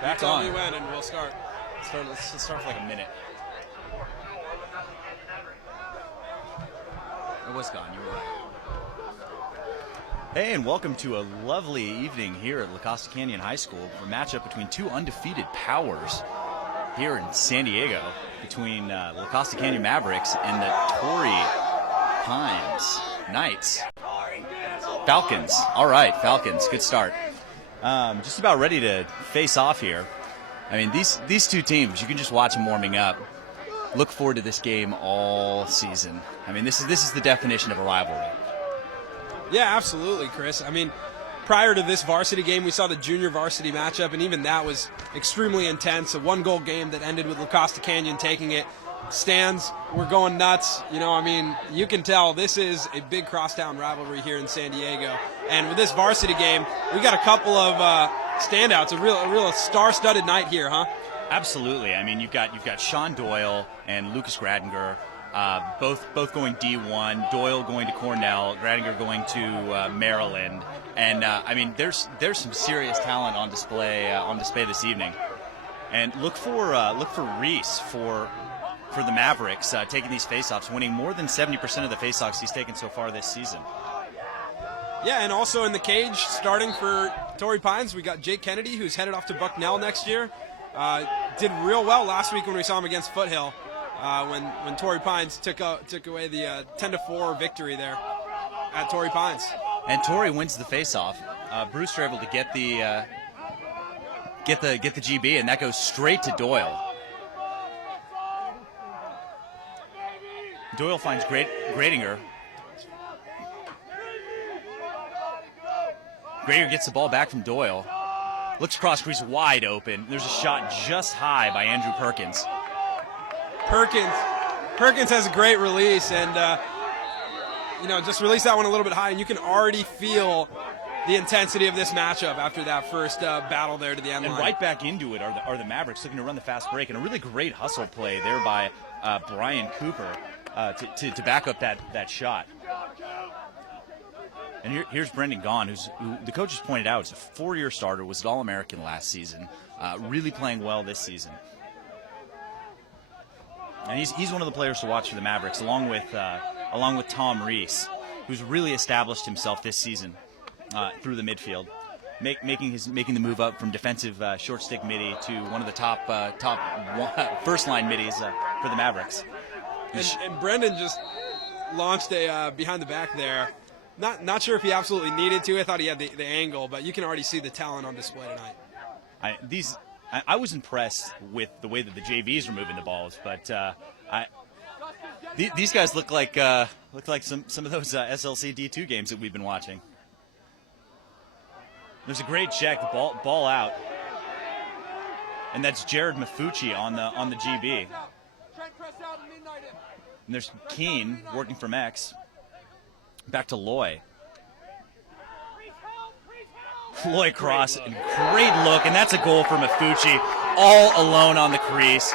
Back on. on. You win, and we'll start. Let's start for like a minute. It was gone. You were right. Hey, and welcome to a lovely evening here at Costa Canyon High School for a matchup between two undefeated powers here in San Diego, between the Costa Canyon Mavericks and the Torrey Pines Knights. Falcons. All right, Falcons. Good start. Just about ready to face off here. I mean, these two teams, you can just watch them warming up. Look forward to this game all season. I mean, this is the definition of a rivalry. Yeah, absolutely, Chris. I mean, prior to this varsity game, we saw the junior varsity matchup, and even that was extremely intense. A one-goal game that ended with Costa Canyon taking it. Stands were going nuts. You know, I mean, you can tell this is a big crosstown rivalry here in San Diego. And with this varsity game, we got a couple of standouts. A real star-studded night here, huh? Absolutely. I mean, you've got Sean Doyle and Lucas Gradinger, both going D1. Doyle going to Cornell, Gradinger going to Maryland, and I mean, there's some serious talent on display this evening. And look for Reese for the Mavericks taking these faceoffs, winning more than 70% of the faceoffs he's taken so far this season. Yeah, and also in the cage, starting for Torrey Pines, we got Jake Kennedy, who's headed off to Bucknell next year. Did real well last week when we saw him against Foothill, when Torrey Pines took away the 10-4 victory there at Torrey Pines. And Torrey wins the faceoff. Brewster able to get the GB, and that goes straight to Doyle. Doyle finds Gradinger. Gradinger gets the ball back from Doyle. Looks across crease wide open. There's a shot just high by Andrew Perkins. Perkins has a great release, and just release that one a little bit high, and you can already feel the intensity of this matchup after that first battle there to the end line. And right back into it are the Mavericks looking to run the fast break, and a really great hustle play there by Brian Cooper to back up that shot. And here's Brendan Gaughan, who the coaches pointed out is a four-year starter, was an All-American last season, really playing well this season. And he's one of the players to watch for the Mavericks, along with Tom Reese, who's really established himself this season through the midfield, making the move up from defensive short stick midi to one of the top first line middies for the Mavericks. And Brendan just launched a behind the back there. Not sure if he absolutely needed to. I thought he had the angle, but you can already see the talent on display tonight. I was impressed with the way that the JVs were moving the balls, but these guys look like some of those SLC D2 games that we've been watching. There's a great check, ball out, and that's Jared Mafucci on the GB. And there's Keene working from X. Back to Loy. Loy cross, and great look, and that's a goal for Mafucci, all alone on the crease.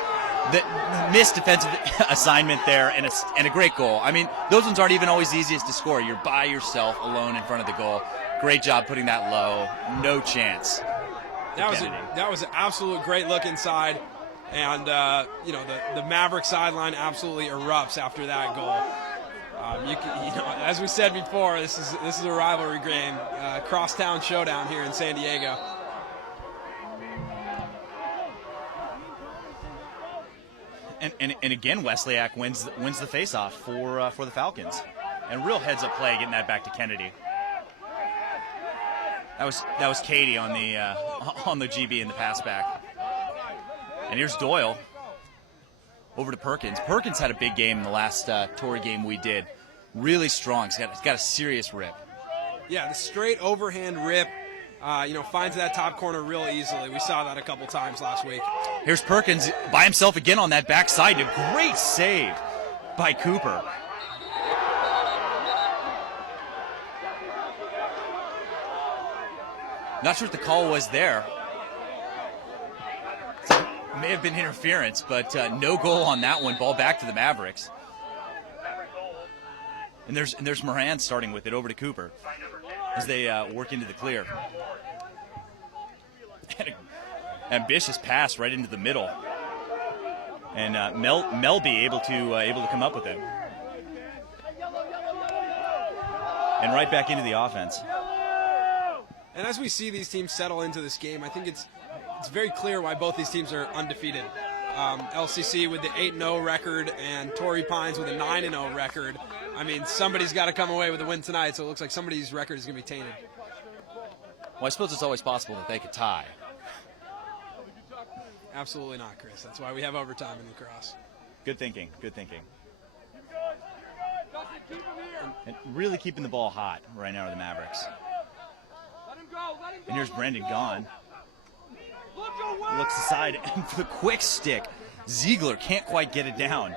The missed defensive assignment there, and a great goal. I mean, those ones aren't even always the easiest to score. You're by yourself, alone in front of the goal. Great job putting that low. No chance. That was an absolute great look inside, and the Maverick sideline absolutely erupts after that goal. As we said before, this is a rivalry game, crosstown showdown here in San Diego. And again, Wesleyak wins the faceoff for the Falcons, and real heads up play getting that back to Kennedy. That was Katie on the GB in the pass back, and here's Doyle. Over to Perkins. Perkins had a big game in the last Torrey game we did. Really strong. He's got a serious rip. Yeah, the straight overhand rip, finds that top corner real easily. We saw that a couple times last week. Here's Perkins by himself again on that backside. A great save by Cooper. Not sure what the call was there. May have been interference, but no goal on that one. Ball back to the Mavericks. And there's Moran starting with it over to Cooper as they work into the clear. ambitious pass right into the middle. And Melby able to come up with it. And right back into the offense. And as we see these teams settle into this game, I think it's very clear why both these teams are undefeated. LCC with the 8-0 record and Torrey Pines with a 9-0 record. I mean, somebody's got to come away with a win tonight, so it looks like somebody's record is going to be tainted. Well, I suppose it's always possible that they could tie. Absolutely not, Chris. That's why we have overtime in lacrosse. Good thinking. Good thinking. And really keeping the ball hot right now are the Mavericks. And here's Brandon Gaughan. Looks aside and for the quick stick. Ziegler can't quite get it down,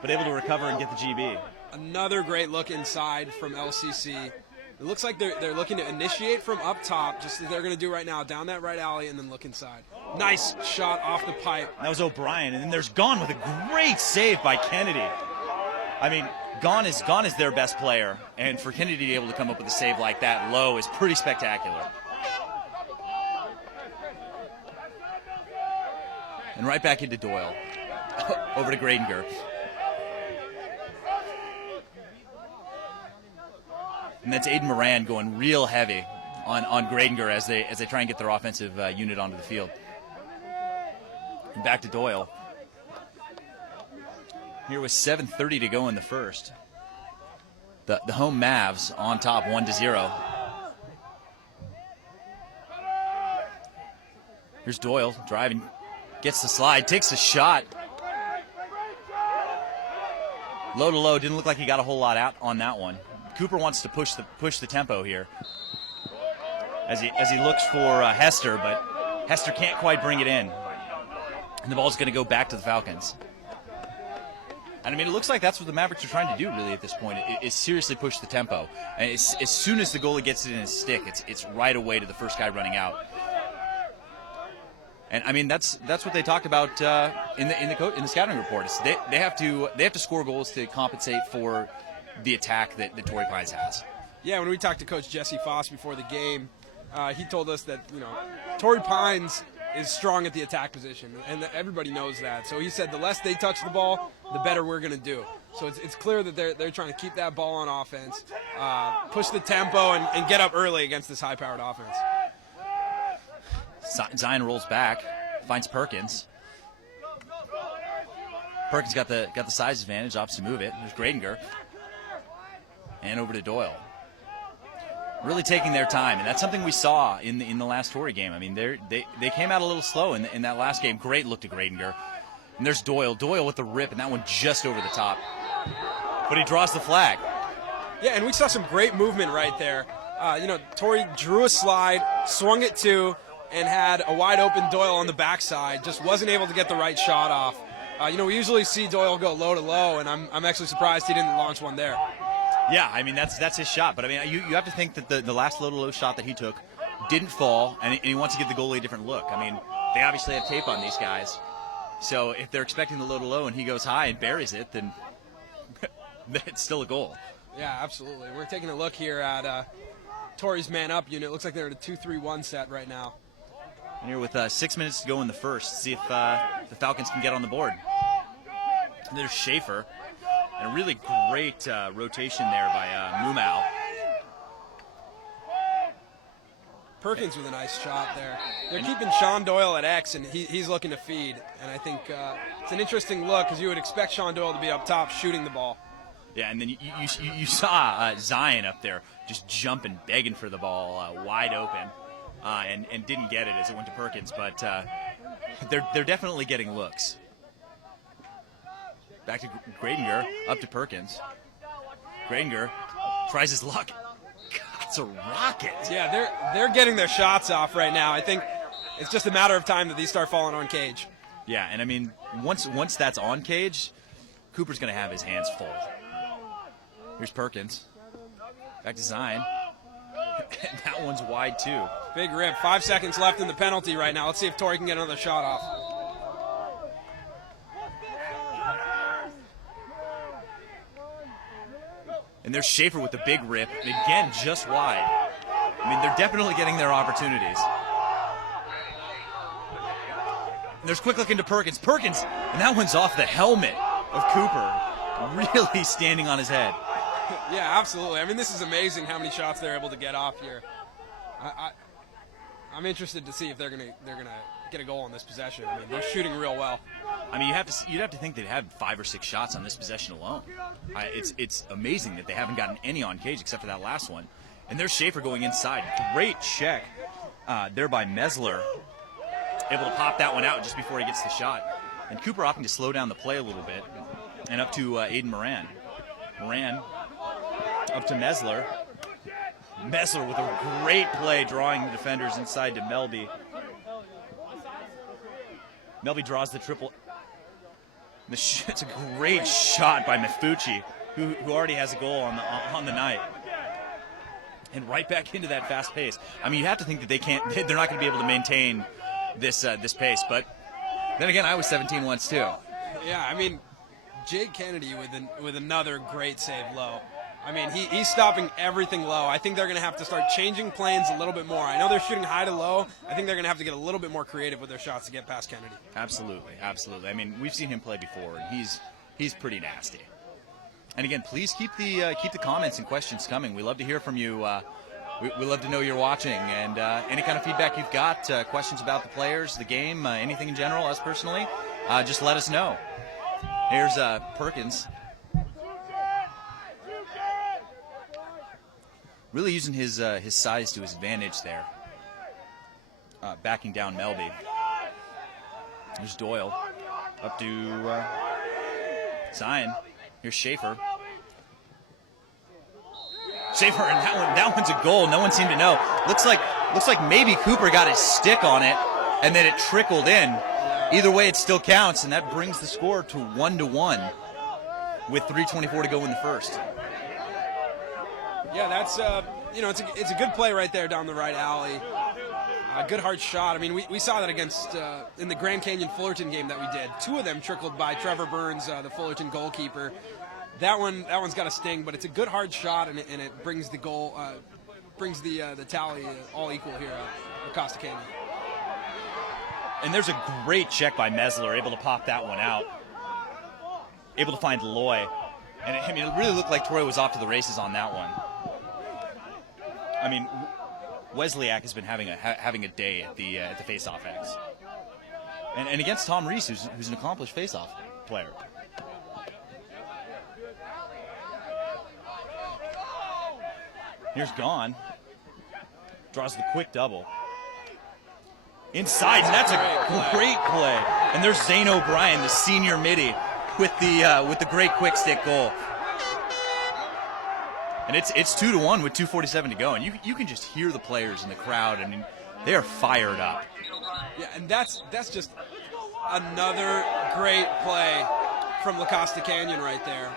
but able to recover and get the GB. Another great look inside from LCC. It looks like they're looking to initiate from up top, just as they're going to do right now, down that right alley and then look inside. Nice shot off the pipe. That was O'Brien, and then there's Gaughan with a great save by Kennedy. I mean, Gaughan is their best player, and for Kennedy to be able to come up with a save like that low is pretty spectacular. And right back into Doyle. Over to Gradinger. And that's Aiden Moran going real heavy on Gradinger as they try and get their offensive unit onto the field. And back to Doyle. Here with 7:30 to go in the first. The home Mavs on top 1-0. Here's Doyle driving. Gets the slide, takes a shot. Low to low, didn't look like he got a whole lot out on that one. Cooper wants to push the tempo here as he looks for Hester, but Hester can't quite bring it in. And the ball's going to go back to the Falcons. And I mean, it looks like that's what the Mavericks are trying to do really at this point, is seriously push the tempo. And as soon as the goalie gets it in his stick, it's right away to the first guy running out. And I mean, that's what they talked about in the scouting report. Is they have to score goals to compensate for the attack that Torrey Pines has. Yeah, when we talked to Coach Jesse Foss before the game, he told us that Torrey Pines is strong at the attack position, and everybody knows that. So he said the less they touch the ball, the better we're going to do. So it's clear that they're trying to keep that ball on offense, push the tempo, and get up early against this high-powered offense. Zion rolls back, finds Perkins. Perkins got the size advantage, opts to move it. There's Gradinger. And over to Doyle. Really taking their time, and that's something we saw in the last Torrey game. I mean, they came out a little slow in that last game. Great look to Gradinger. And there's Doyle. Doyle with the rip, and that one just over the top. But he draws the flag. Yeah, and we saw some great movement right there. Torrey drew a slide, swung it to, and had a wide open Doyle on the backside. Just wasn't able to get the right shot off. We usually see Doyle go low to low, and I'm actually surprised he didn't launch one there. Yeah, I mean, that's his shot. But, I mean, you have to think that the last low-to-low shot that he took didn't fall, and he wants to give the goalie a different look. I mean, they obviously have tape on these guys. So if they're expecting the low-to-low and he goes high and buries it, then it's still a goal. Yeah, absolutely. We're taking a look here at Torrey's man-up unit. Looks like they're at a 2-3-1 set right now. And here with 6 minutes to go in the first, see if the Falcons can get on the board. And there's Schaefer. And a really great rotation there by Mumau. Perkins with a nice shot there. They're keeping Sean Doyle at X, and he's looking to feed. And I think it's an interesting look because you would expect Sean Doyle to be up top shooting the ball. Yeah, and then you saw Zion up there just jumping, begging for the ball wide open, and didn't get it as it went to Perkins. But they're definitely getting looks. Back to Gradinger, up to Perkins. Gradinger tries his luck. God, it's a rocket. Yeah, they're getting their shots off right now. I think it's just a matter of time that these start falling on cage. Yeah, and I mean, once that's on cage, Cooper's going to have his hands full. Here's Perkins. Back to Zion. And that one's wide, too. Big rip. 5 seconds left in the penalty right now. Let's see if Torrey can get another shot off. And there's Schaefer with the big rip. And again, just wide. I mean, they're definitely getting their opportunities. There's quick look into Perkins. Perkins, and that one's off the helmet of Cooper. Really standing on his head. Yeah, absolutely. I mean, this is amazing how many shots they're able to get off here. I'm interested to see if they're gonna get a goal on this possession. I mean, they're shooting real well. I mean, you'd have to think they'd had 5 or 6 shots on this possession alone. It's amazing that they haven't gotten any on cage except for that last one. And there's Schaefer going inside. Great check there by Mesler. Able to pop that one out just before he gets the shot. And Cooper opting to slow down the play a little bit. And up to Aiden Moran. Moran up to Mesler. Mesler with a great play drawing the defenders inside to Melby. Melby draws the triple. It's a great shot by Mafucci, who already has a goal on the night. And right back into that fast pace. I mean, you have to think that they're not going to be able to maintain this pace. But then again, I was 17 once too. Yeah, I mean, Jake Kennedy with another great save low. I mean, he's stopping everything low. I think they're going to have to start changing planes a little bit more. I know they're shooting high to low. I think they're going to have to get a little bit more creative with their shots to get past Kennedy. Absolutely, absolutely. I mean, we've seen him play before, and he's pretty nasty. And again, please keep the comments and questions coming. We love to hear from you. We love to know you're watching, and any kind of feedback you've got, questions about the players, the game, anything in general, us personally, just let us know. Here's Perkins. Really using his size to his advantage there. Backing down Melby. There's Doyle. Up to Zion. Here's Schaefer. Schaefer, and that one's a goal. No one seemed to know. Looks like maybe Cooper got his stick on it, and then it trickled in. Either way, it still counts, and that brings the score to 1-1 with 3:24 to go in the first. Yeah, that's it's a good play right there down the right alley. Good hard shot. I mean, we saw that against in the Grand Canyon Fullerton game that we did. 2 of them trickled by Trevor Burns, the Fullerton goalkeeper. That one's got a sting, but it's a good hard shot, and it brings the goal, brings the tally all equal here at Costa Canyon. And there's a great check by Mesler, able to pop that one out. Able to find Loy. And it really looked like Torrey was off to the races on that one. I mean, Wesleyak has been having a day at the face-off X. And against Tom Reese, who's an accomplished face-off player. Here's Gaughan. Draws the quick double. Inside, and that's a great play. And there's Zane O'Brien, the senior midi, with the great quick stick goal. And it's 2-1 with 2:47 to go, and you can just hear the players in the crowd. I mean, they are fired up. Yeah, and that's just another great play from La Costa Canyon right there.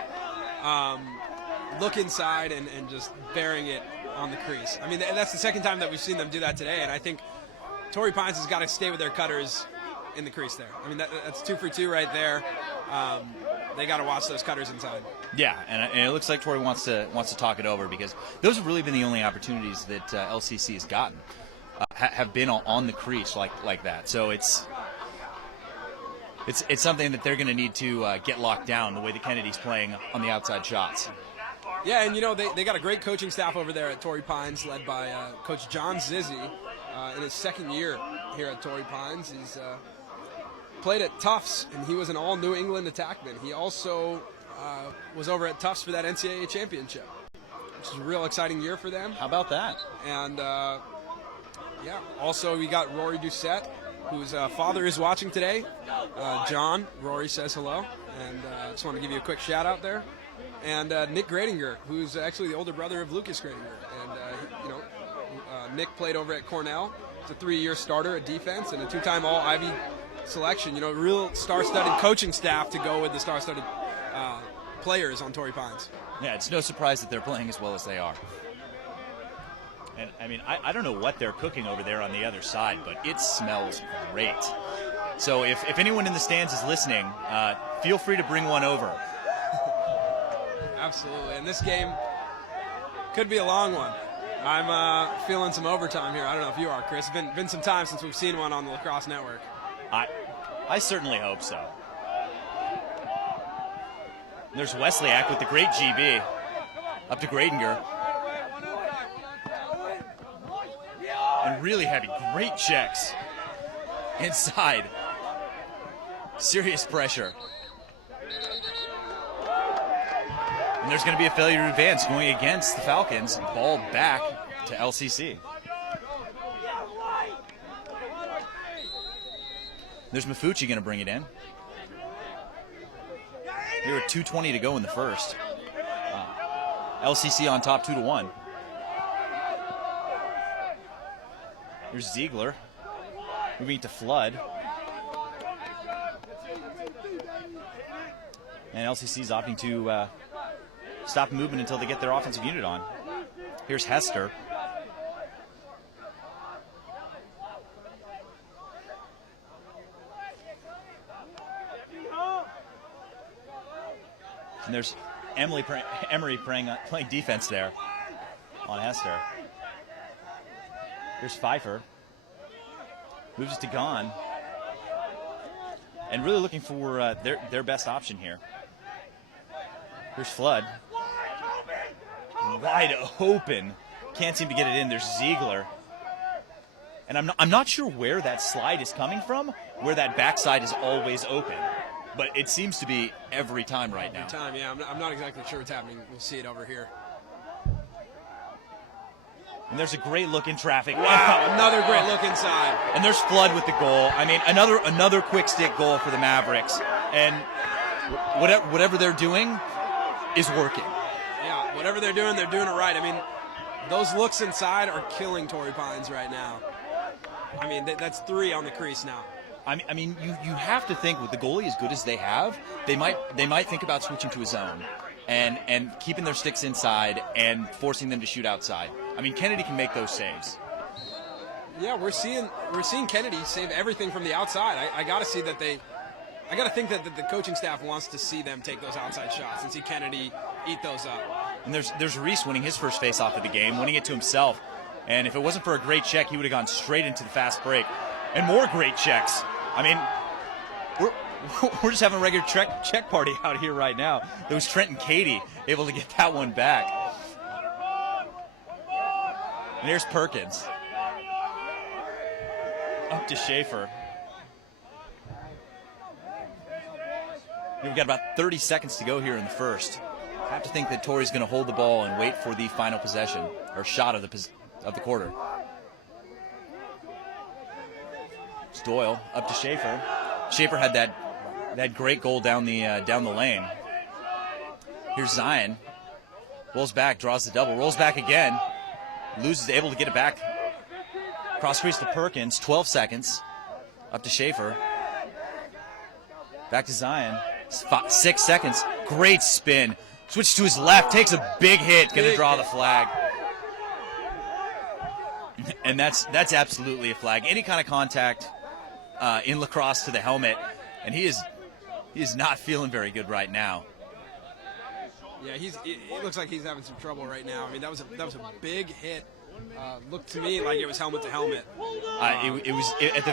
Look inside and just burying it on the crease. I mean, that's the second time that we've seen them do that today, and I think Torrey Pines has got to stay with their cutters in the crease there. I mean, that's 2 for 2 right there. They got to watch those cutters inside. Yeah, and it looks like Torrey wants to talk it over, because those have really been the only opportunities that LCC has gotten, have been on the crease like that. So it's something that they're going to need to get locked down, the way that Kennedy's playing on the outside shots. Yeah, and they got a great coaching staff over there at Torrey Pines, led by Coach John Zizzi in his second year here at Torrey Pines. He's played at Tufts, and he was an all-New England attackman. He also was over at Tufts for that NCAA championship, which is a real exciting year for them. How about that? And, also we got Rory Doucette, whose father is watching today. John, Rory says hello, and I just want to give you a quick shout-out there. And Nick Gradinger, who's actually the older brother of Lucas Gradinger. And, Nick played over at Cornell. He's a 3-year starter at defense and a 2-time All-Ivy selection. Real star-studded coaching staff to go with the star-studded players on Torrey Pines. Yeah, it's no surprise that they're playing as well as they are. And, I mean, I don't know what they're cooking over there on the other side, but it smells great. So if anyone in the stands is listening, feel free to bring one over. Absolutely, and this game could be a long one. I'm feeling some overtime here. I don't know if you are, Chris. It's been some time since we've seen one on the Lacrosse Network. I certainly hope so. There's Wesleyak with the great GB. Up to Gradinger. And really had great checks inside. Serious pressure. And there's going to be a failure to advance going against the Falcons. Ball back to LCC. There's Mafucci going to bring it in. Here with 2:20 to go in the first. LCC on top 2-1. Here's Ziegler moving to Flood. And LCC's opting to stop movement until they get their offensive unit on. Here's Hester. And there's Emery playing defense there on Hester. Here's Pfeiffer. Moves it to Gaughan. And really looking for their best option here. Here's Flood. Wide open. Can't seem to get it in. There's Ziegler. And I'm not sure where that slide is coming from, where that backside is always open. But it seems to be every time right now. Every time, yeah. I'm not exactly sure what's happening. We'll see it over here. And there's a great look in traffic. Wow, another great look inside. And there's Flood with the goal. I mean, another quick stick goal for the Mavericks. And whatever they're doing is working. Yeah, whatever they're doing it right. I mean, those looks inside are killing Torrey Pines right now. I mean, that's 3 on the crease now. I mean, you have to think with the goalie as good as they have, they might think about switching to a zone and keeping their sticks inside and forcing them to shoot outside. I mean, Kennedy can make those saves. Yeah, we're seeing Kennedy save everything from the outside. I got to see that I got to think that the coaching staff wants to see them take those outside shots and see Kennedy eat those up. And there's Reese winning his first face-off of the game, winning it to himself. And if it wasn't for a great check, he would have gone straight into the fast break. And more great checks. I mean, we're just having a regular check party out here right now. There was Trent and Katie able to get that one back. And here's Perkins. Up to Schaefer. We've got about 30 seconds to go here in the first. I have to think that Torrey's going to hold the ball and wait for the final possession or shot of the quarter. It's Doyle up to Schaefer. Schaefer had that great goal down the lane. Here's Zion. Rolls back, draws the double, rolls back again. Loses, able to get it back. Cross crease to Perkins, 12 seconds. Up to Schaefer. Back to Zion. 6 seconds. Great spin. Switch to his left, takes a big hit, going to draw the flag. And that's absolutely a flag. Any kind of contact in lacrosse to the helmet, and he is not feeling very good right now. Yeah, it looks like he's having some trouble right now. I mean, that was a big hit. Looked to me like it was helmet to helmet. It was at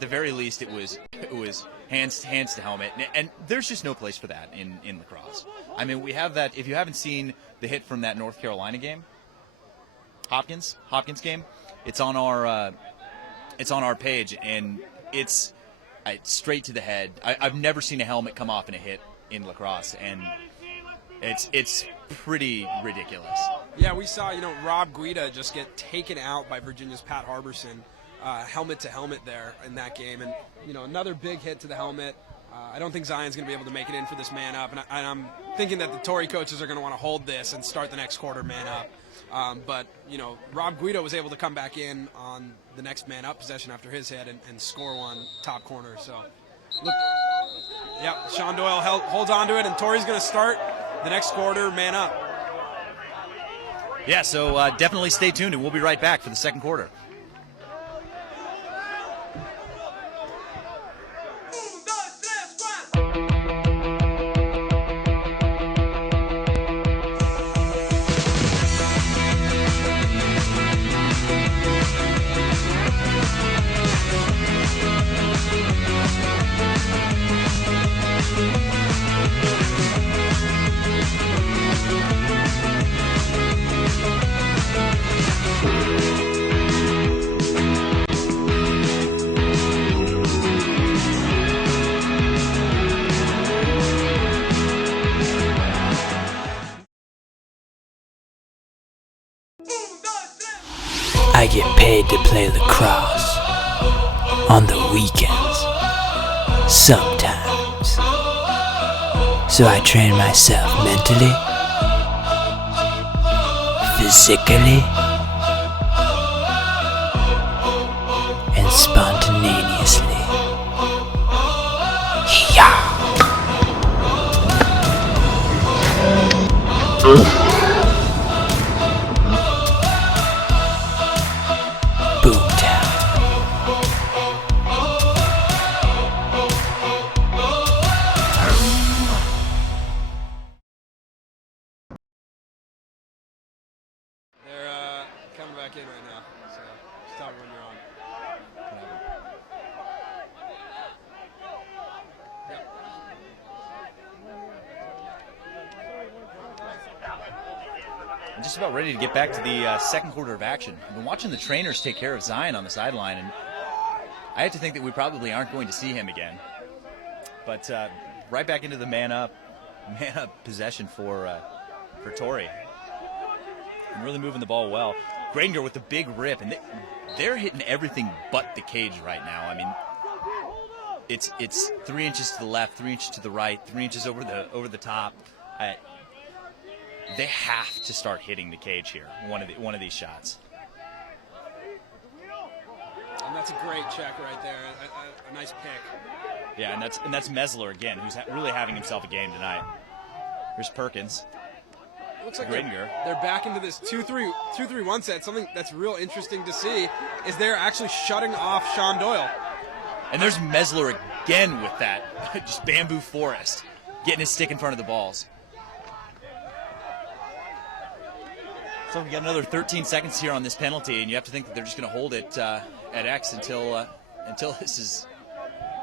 the very least it was hands to helmet, and there's just no place for that in lacrosse. I mean, we have that. If you haven't seen the hit from that North Carolina game, Hopkins game, it's on our page, and it's straight to the head. I've never seen a helmet come off in a hit in lacrosse, and it's pretty ridiculous. Yeah, we saw, Rob Guida just get taken out by Virginia's Pat Harbison, helmet to helmet there in that game. And, another big hit to the helmet. I don't think Zion's going to be able to make it in for this man up. And I'm thinking that the Torrey coaches are going to want to hold this and start the next quarter man up. But, Rob Guida was able to come back in on the next man up possession after his hit and score one top corner. So, look, yep, Sean Doyle holds on to it, and Torrey's going to start the next quarter man up. Yeah, so definitely stay tuned, and we'll be right back for the second quarter. I get paid to play lacrosse on the weekends, sometimes. So I train myself mentally, physically, and spontaneously. Yeah. Boomtown. They're coming back in right now, so just tell me when you're on. I'm just about ready to get back to the second quarter of action. I've been watching the trainers take care of Zion on the sideline, and I have to think that we probably aren't going to see him again. But right back into the man-up possession for Torrey. And really moving the ball well. Gradinger with the big rip, and they're hitting everything but the cage right now. I mean, it's 3 inches to the left, 3 inches to the right, 3 inches over the top. They have to start hitting the cage here. One of these shots. And that's a great check right there. A nice pick. Yeah, and that's Mesler again, who's really having himself a game tonight. Here's Perkins. Looks like Gradinger. They're back into this 2-3-1 set. Something that's real interesting to see is they're actually shutting off Sean Doyle. And there's Mesler again with that just bamboo forest, getting his stick in front of the balls. So we got another 13 seconds here on this penalty, and you have to think that they're just going to hold it at X until this is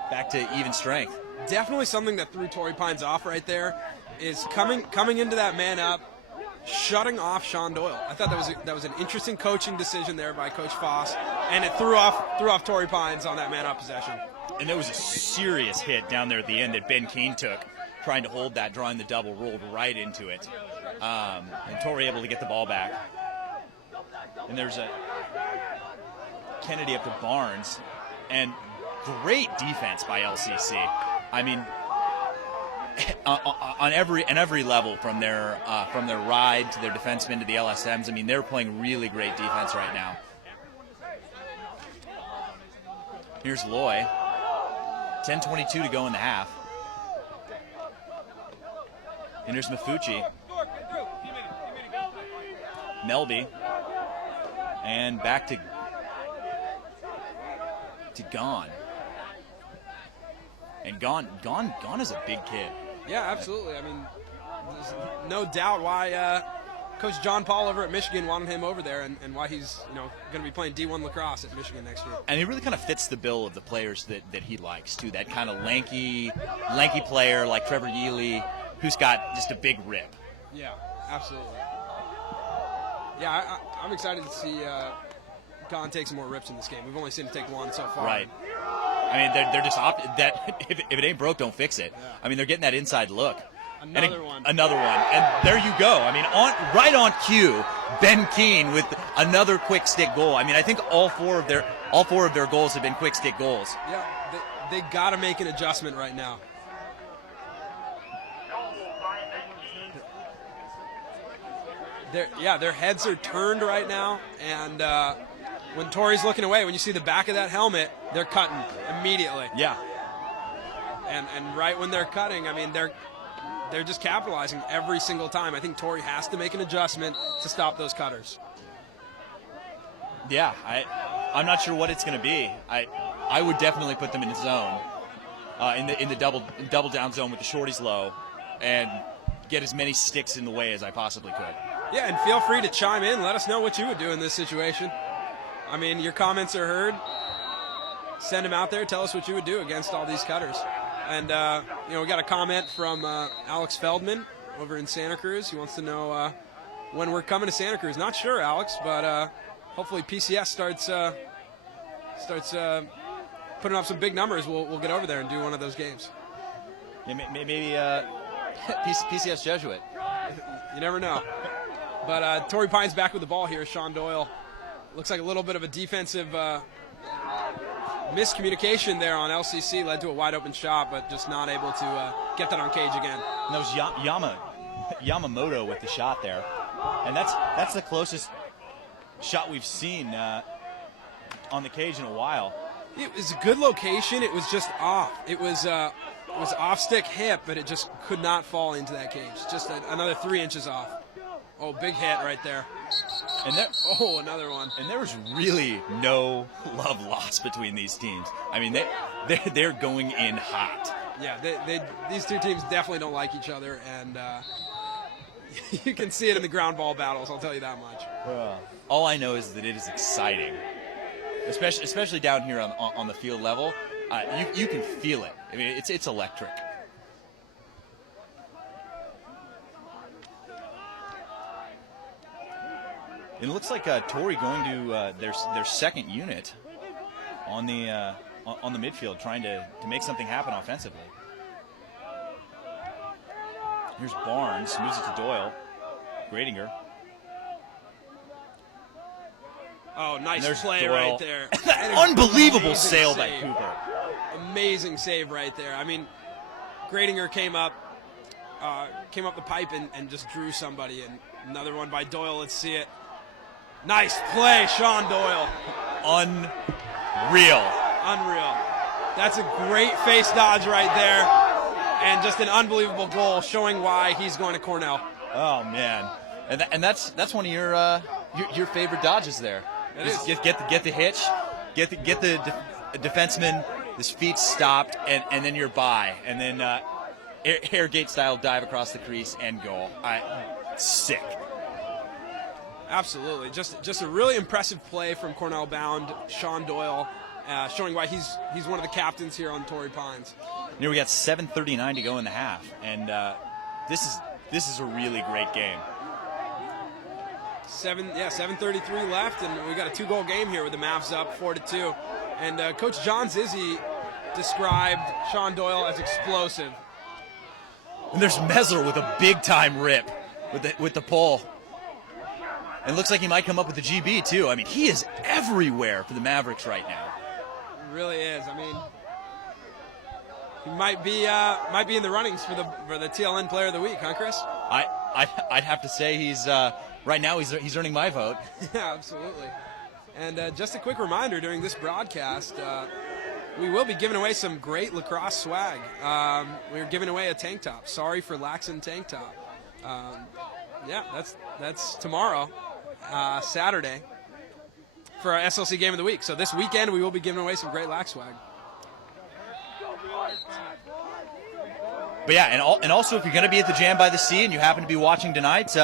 back to even strength. Definitely something that threw Torrey Pines off right there is coming into that man up, shutting off Sean Doyle. I thought that was an interesting coaching decision there by Coach Foss, and it threw off Torrey Pines on that man up possession. And there was a serious hit down there at the end that Ben Keene took, trying to hold that, drawing the double, rolled right into it. And Torrey able to get the ball back. And there's a Kennedy up to Barnes, and great defense by LCC. I mean, on every level, from their ride to their defensemen to the LSMs. I mean, they're playing really great defense right now. Here's Loy. 10:22 to go in the half. And here's Mafucci. Melby. And back to Gaughan. And Gaughan is a big kid. Yeah, absolutely. I mean, there's no doubt why Coach John Paul over at Michigan wanted him over there, and why he's going to be playing D1 lacrosse at Michigan next year. And he really kind of fits the bill of the players that he likes too. That kind of lanky player like Trevor Yealy, who's got just a big rip. Yeah, absolutely. Yeah, I'm excited to see Gaughan take some more rips in this game. We've only seen him take one so far. Right. I mean, they're just that if it ain't broke, don't fix it. Yeah. I mean, they're getting that inside look. Another one. And there you go. I mean, right on cue, Ben Keene with another quick stick goal. I mean, I think all four of their goals have been quick stick goals. Yeah, they got to make an adjustment right now. Their heads are turned right now, and when Torrey's looking away, when you see the back of that helmet, they're cutting immediately. Yeah. And right when they're cutting, I mean, they're just capitalizing every single time. I think Torrey has to make an adjustment to stop those cutters. Yeah, I'm not sure what it's going to be. I would definitely put them in the zone, in the double down zone with the shorties low, and get as many sticks in the way as I possibly could. Yeah, and feel free to chime in. Let us know what you would do in this situation. I mean, your comments are heard. Send them out there. Tell us what you would do against all these cutters. And, we got a comment from Alex Feldman over in Santa Cruz. He wants to know when we're coming to Santa Cruz. Not sure, Alex, but hopefully PCS starts putting up some big numbers. We'll get over there and do one of those games. Yeah, maybe PCS Jesuit. You never know. But Torrey Pines back with the ball here. Sean Doyle looks like a little bit of a defensive miscommunication there on LCC led to a wide open shot, but just not able to get that on cage again. And that was Yamamoto with the shot there, and that's the closest shot we've seen on the cage in a while. It was a good location. It was just off. It was off stick hip, but it just could not fall into that cage. Just another 3 inches off. Oh, big hit right there. And there, another one. And there was really no love lost between these teams. I mean, they're going in hot. Yeah, these two teams definitely don't like each other, and you can see it in the ground ball battles. I'll tell you that much. All I know is that it is exciting, especially down here on the field level. You can feel it. I mean, it's electric. It looks like Torrey going to their second unit on the midfield, trying to make something happen offensively. Here's Barnes, moves it to Doyle. Gradinger. Oh, nice play Doyle. right there. Unbelievable sail by Cooper. Amazing save right there. I mean, Gradinger came up the pipe and just drew somebody. And another one by Doyle. Let's see it. Nice play, Sean Doyle. Unreal. That's a great face dodge right there. And just an unbelievable goal, showing why he's going to Cornell. Oh, man. And that's one of your favorite dodges there. Get the hitch, get the defenseman, his feet stopped, and then you're by. And then air gate style dive across the crease and goal. Sick. Absolutely. Just a really impressive play from Cornell bound Sean Doyle, showing why he's one of the captains here on Torrey Pines. Here we got 7:39 to go in the half, and this is a really great game. 7:33 left, and we got a 2-goal game here with the Mavs up 4-2. And Coach John Zizzi described Sean Doyle as explosive. And there's Mesler with a big time rip with the pole. And it looks like he might come up with the GB too. I mean, he is everywhere for the Mavericks right now. It really is. I mean, he might be in the runnings for the TLN Player of the Week, huh, Chris? I'd have to say he's right now he's earning my vote. Yeah, absolutely. And just a quick reminder during this broadcast, we will be giving away some great lacrosse swag. We're giving away a tank top. Sorry for Laxon tank top. Yeah, that's tomorrow, Saturday, for our SLC Game of the Week. So this weekend we will be giving away some great lax swag. But yeah, and also if you're going to be at the Jam by the Sea and you happen to be watching tonight,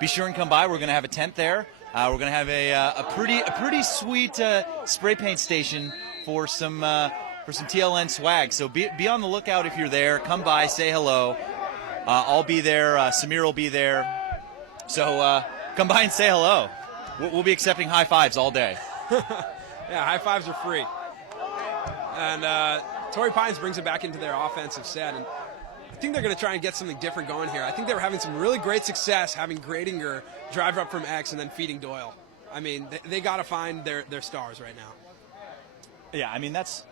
be sure and come by. We're going to have a tent there. We're going to have a pretty sweet spray paint station for some TLN swag. So be on the lookout if you're there. Come by, say hello. I'll be there. Samir will be there. So come by and say hello. We'll be accepting high fives all day. Yeah, high fives are free. And Torrey Pines brings it back into their offensive set, and I think they're going to try and get something different going here. I think they were having some really great success having Gradinger drive up from X and then feeding Doyle. I mean, they got to find their stars right now. Yeah, I mean, that's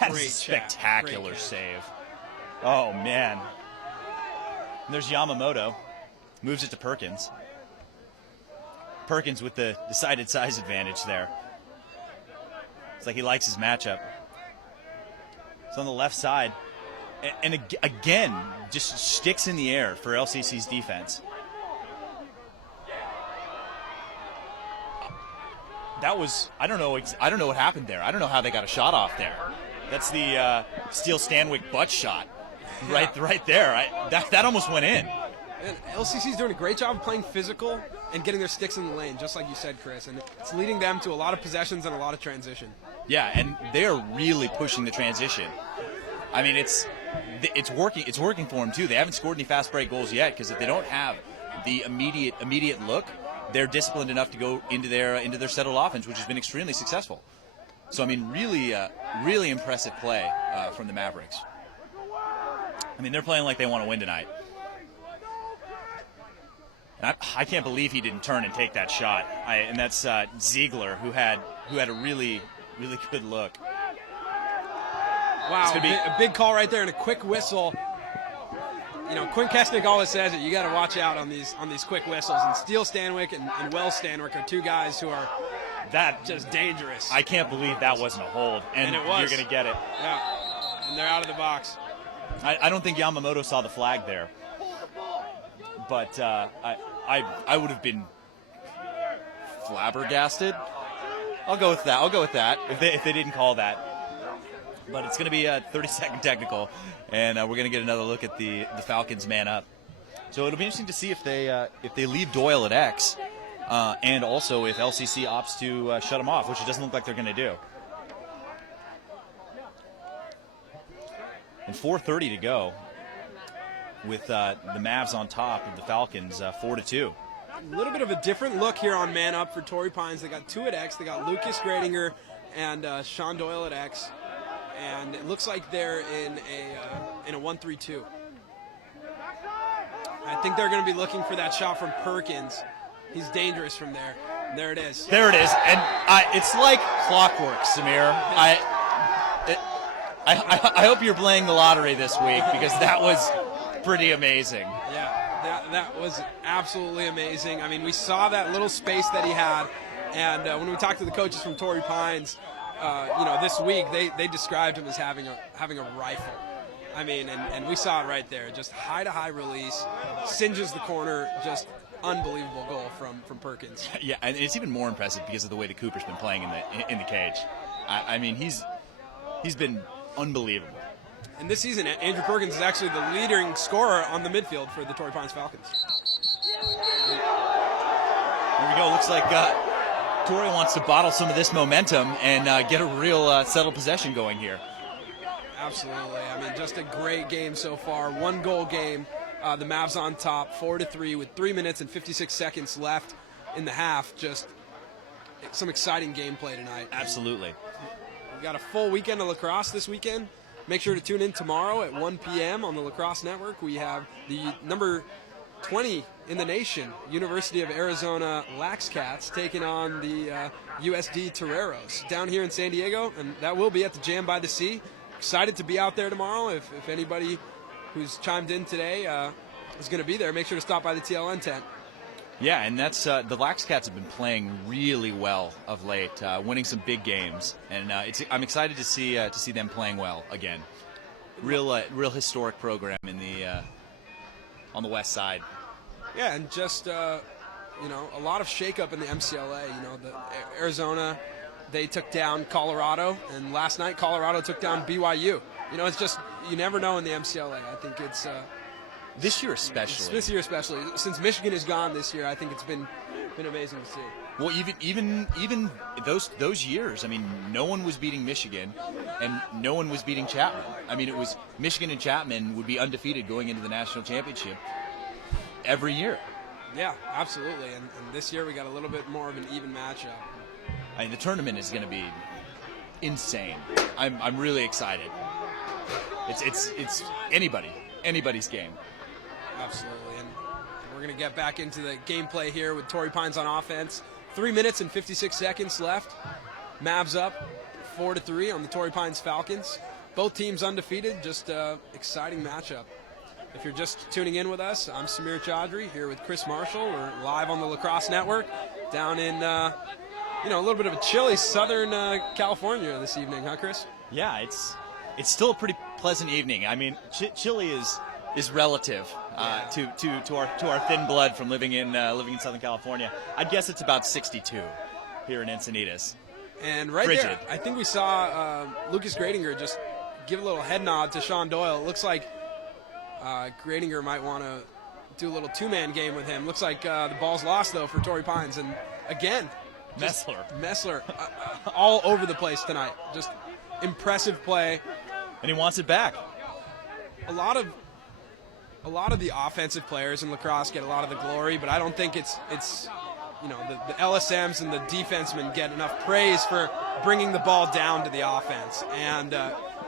a spectacular save. Oh, man. And there's Yamamoto. Moves it to Perkins. Perkins with the decided size advantage there. It's like he likes his matchup. It's on the left side. And again, just sticks in the air for LCC's defense. That was, I don't know what happened there. I don't know how they got a shot off there. That's the Steele Stanwyck butt shot right there. That almost went in. And LCC's doing a great job of playing physical and getting their sticks in the lane, just like you said, Chris. And it's leading them to a lot of possessions and a lot of transition. Yeah, and they're really pushing the transition. I mean, it's working. It's working for them too. They haven't scored any fast break goals yet because if they don't have the immediate look, they're disciplined enough to go into their settled offense, which has been extremely successful. So I mean, really impressive play from the Mavericks. I mean, they're playing like they want to win tonight. And I can't believe he didn't turn and take that shot. And that's Ziegler, who had a really, really good look. Wow, a big call right there and a quick whistle. You know, Quinn Kesnick always says it. You got to watch out on these quick whistles. And Steele Stanwyck and Wells Stanwyck are two guys who are just dangerous. I can't believe that wasn't a hold, and it was. You're going to get it. Yeah, and they're out of the box. I don't think Yamamoto saw the flag there, but I would have been flabbergasted. I'll go with that if they didn't call that. But it's going to be a 30-second technical, and we're going to get another look at the Falcons man up. So it'll be interesting to see if they leave Doyle at X, and also if LCC opts to shut him off, which it doesn't look like they're going to do. And 4:30 to go, with the Mavs on top of the Falcons, 4-2. A little bit of a different look here on man up for Torrey Pines. They got two at X. They got Lucas Gradinger and Sean Doyle at X. And it looks like they're in a 1-3-2. I think they're going to be looking for that shot from Perkins. He's dangerous from there. And there it is. There it is, and it's like clockwork, Samir. I hope you're playing the lottery this week, because that was pretty amazing. Yeah, that was absolutely amazing. I mean, we saw that little space that he had, and when we talked to the coaches from Torrey Pines, this week they described him as having a rifle. I mean, and we saw it right there. Just high-to-high release, singes the corner, just unbelievable goal from Perkins. Yeah, and it's even more impressive because of the way that Cooper's been playing in the cage. I mean, he's been unbelievable. And this season, Andrew Perkins is actually the leading scorer on the midfield for the Torrey Pines Falcons. Here we go. Looks like Torrey wants to bottle some of this momentum and get a real settled possession going here. Absolutely. I mean, just a great game so far. One goal game. The Mavs on top, 4-3 with 3 minutes and 56 seconds left in the half. Just some exciting gameplay tonight. Absolutely. We've got a full weekend of lacrosse this weekend. Make sure to tune in tomorrow at 1 p.m. on the Lacrosse Network. We have the number 20 in the nation, University of Arizona Lax Cats, taking on the USD Toreros down here in San Diego, and that will be at the Jam by the Sea. Excited to be out there tomorrow. If anybody who's chimed in today is going to be there, make sure to stop by the TLN tent. Yeah, and that's the Lax Cats have been playing really well of late, winning some big games, and I'm excited to see them playing well again. Real historic program in the on the west side. Yeah, and just a lot of shakeup in the MCLA. The Arizona, they took down Colorado, and last night Colorado took down BYU. It's just you never know in the MCLA. I think it's. This year especially. This year especially. Since Michigan is gone this year, I think it's been amazing to see. Well, even those years, I mean, no one was beating Michigan, and no one was beating Chapman. I mean, it was Michigan and Chapman would be undefeated going into the national championship every year. Yeah, absolutely. And this year we got a little bit more of an even matchup. I mean, the tournament is going to be insane. I'm really excited. It's anybody's game. Absolutely, and we're going to get back into the gameplay here with Torrey Pines on offense. 3 minutes and 56 seconds left. Mavs up 4-3 on the Torrey Pines Falcons. Both teams undefeated, just exciting matchup. If you're just tuning in with us, I'm Samir Chaudhry here with Chris Marshall. We're live on the Lacrosse Network down in, a little bit of a chilly Southern California this evening, huh, Chris? Yeah, it's still a pretty pleasant evening. I mean, chilly is relative to our thin blood from living in Southern California. I'd guess it's about 62 here in Encinitas. And right Frigid. there, I think we saw Lucas Gradinger just give a little head nod to Sean Doyle. It looks like Gradinger might want to do a little two-man game with him. Looks like the ball's lost, though, for Torrey Pines. And again, Messler all over the place tonight. Just impressive play. And he wants it back. A lot of the offensive players in lacrosse get a lot of the glory, but I don't think it's the LSMs and the defensemen get enough praise for bringing the ball down to the offense. And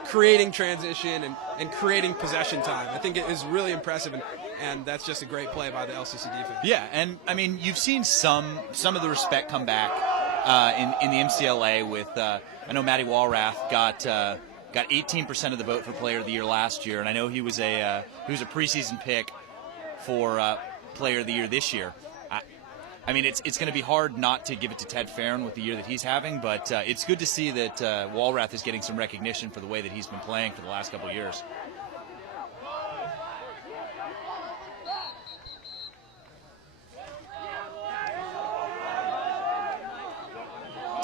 creating transition and creating possession time. I think it is really impressive, and that's just a great play by the LCC defense. Yeah, and I mean, you've seen some of the respect come back in the MCLA with I know Matty Walrath got 18% of the vote for Player of the Year last year, and I know he was a preseason pick for Player of the Year this year. I mean, it's going to be hard not to give it to Ted Farron with the year that he's having, but it's good to see that Walrath is getting some recognition for the way that he's been playing for the last couple of years.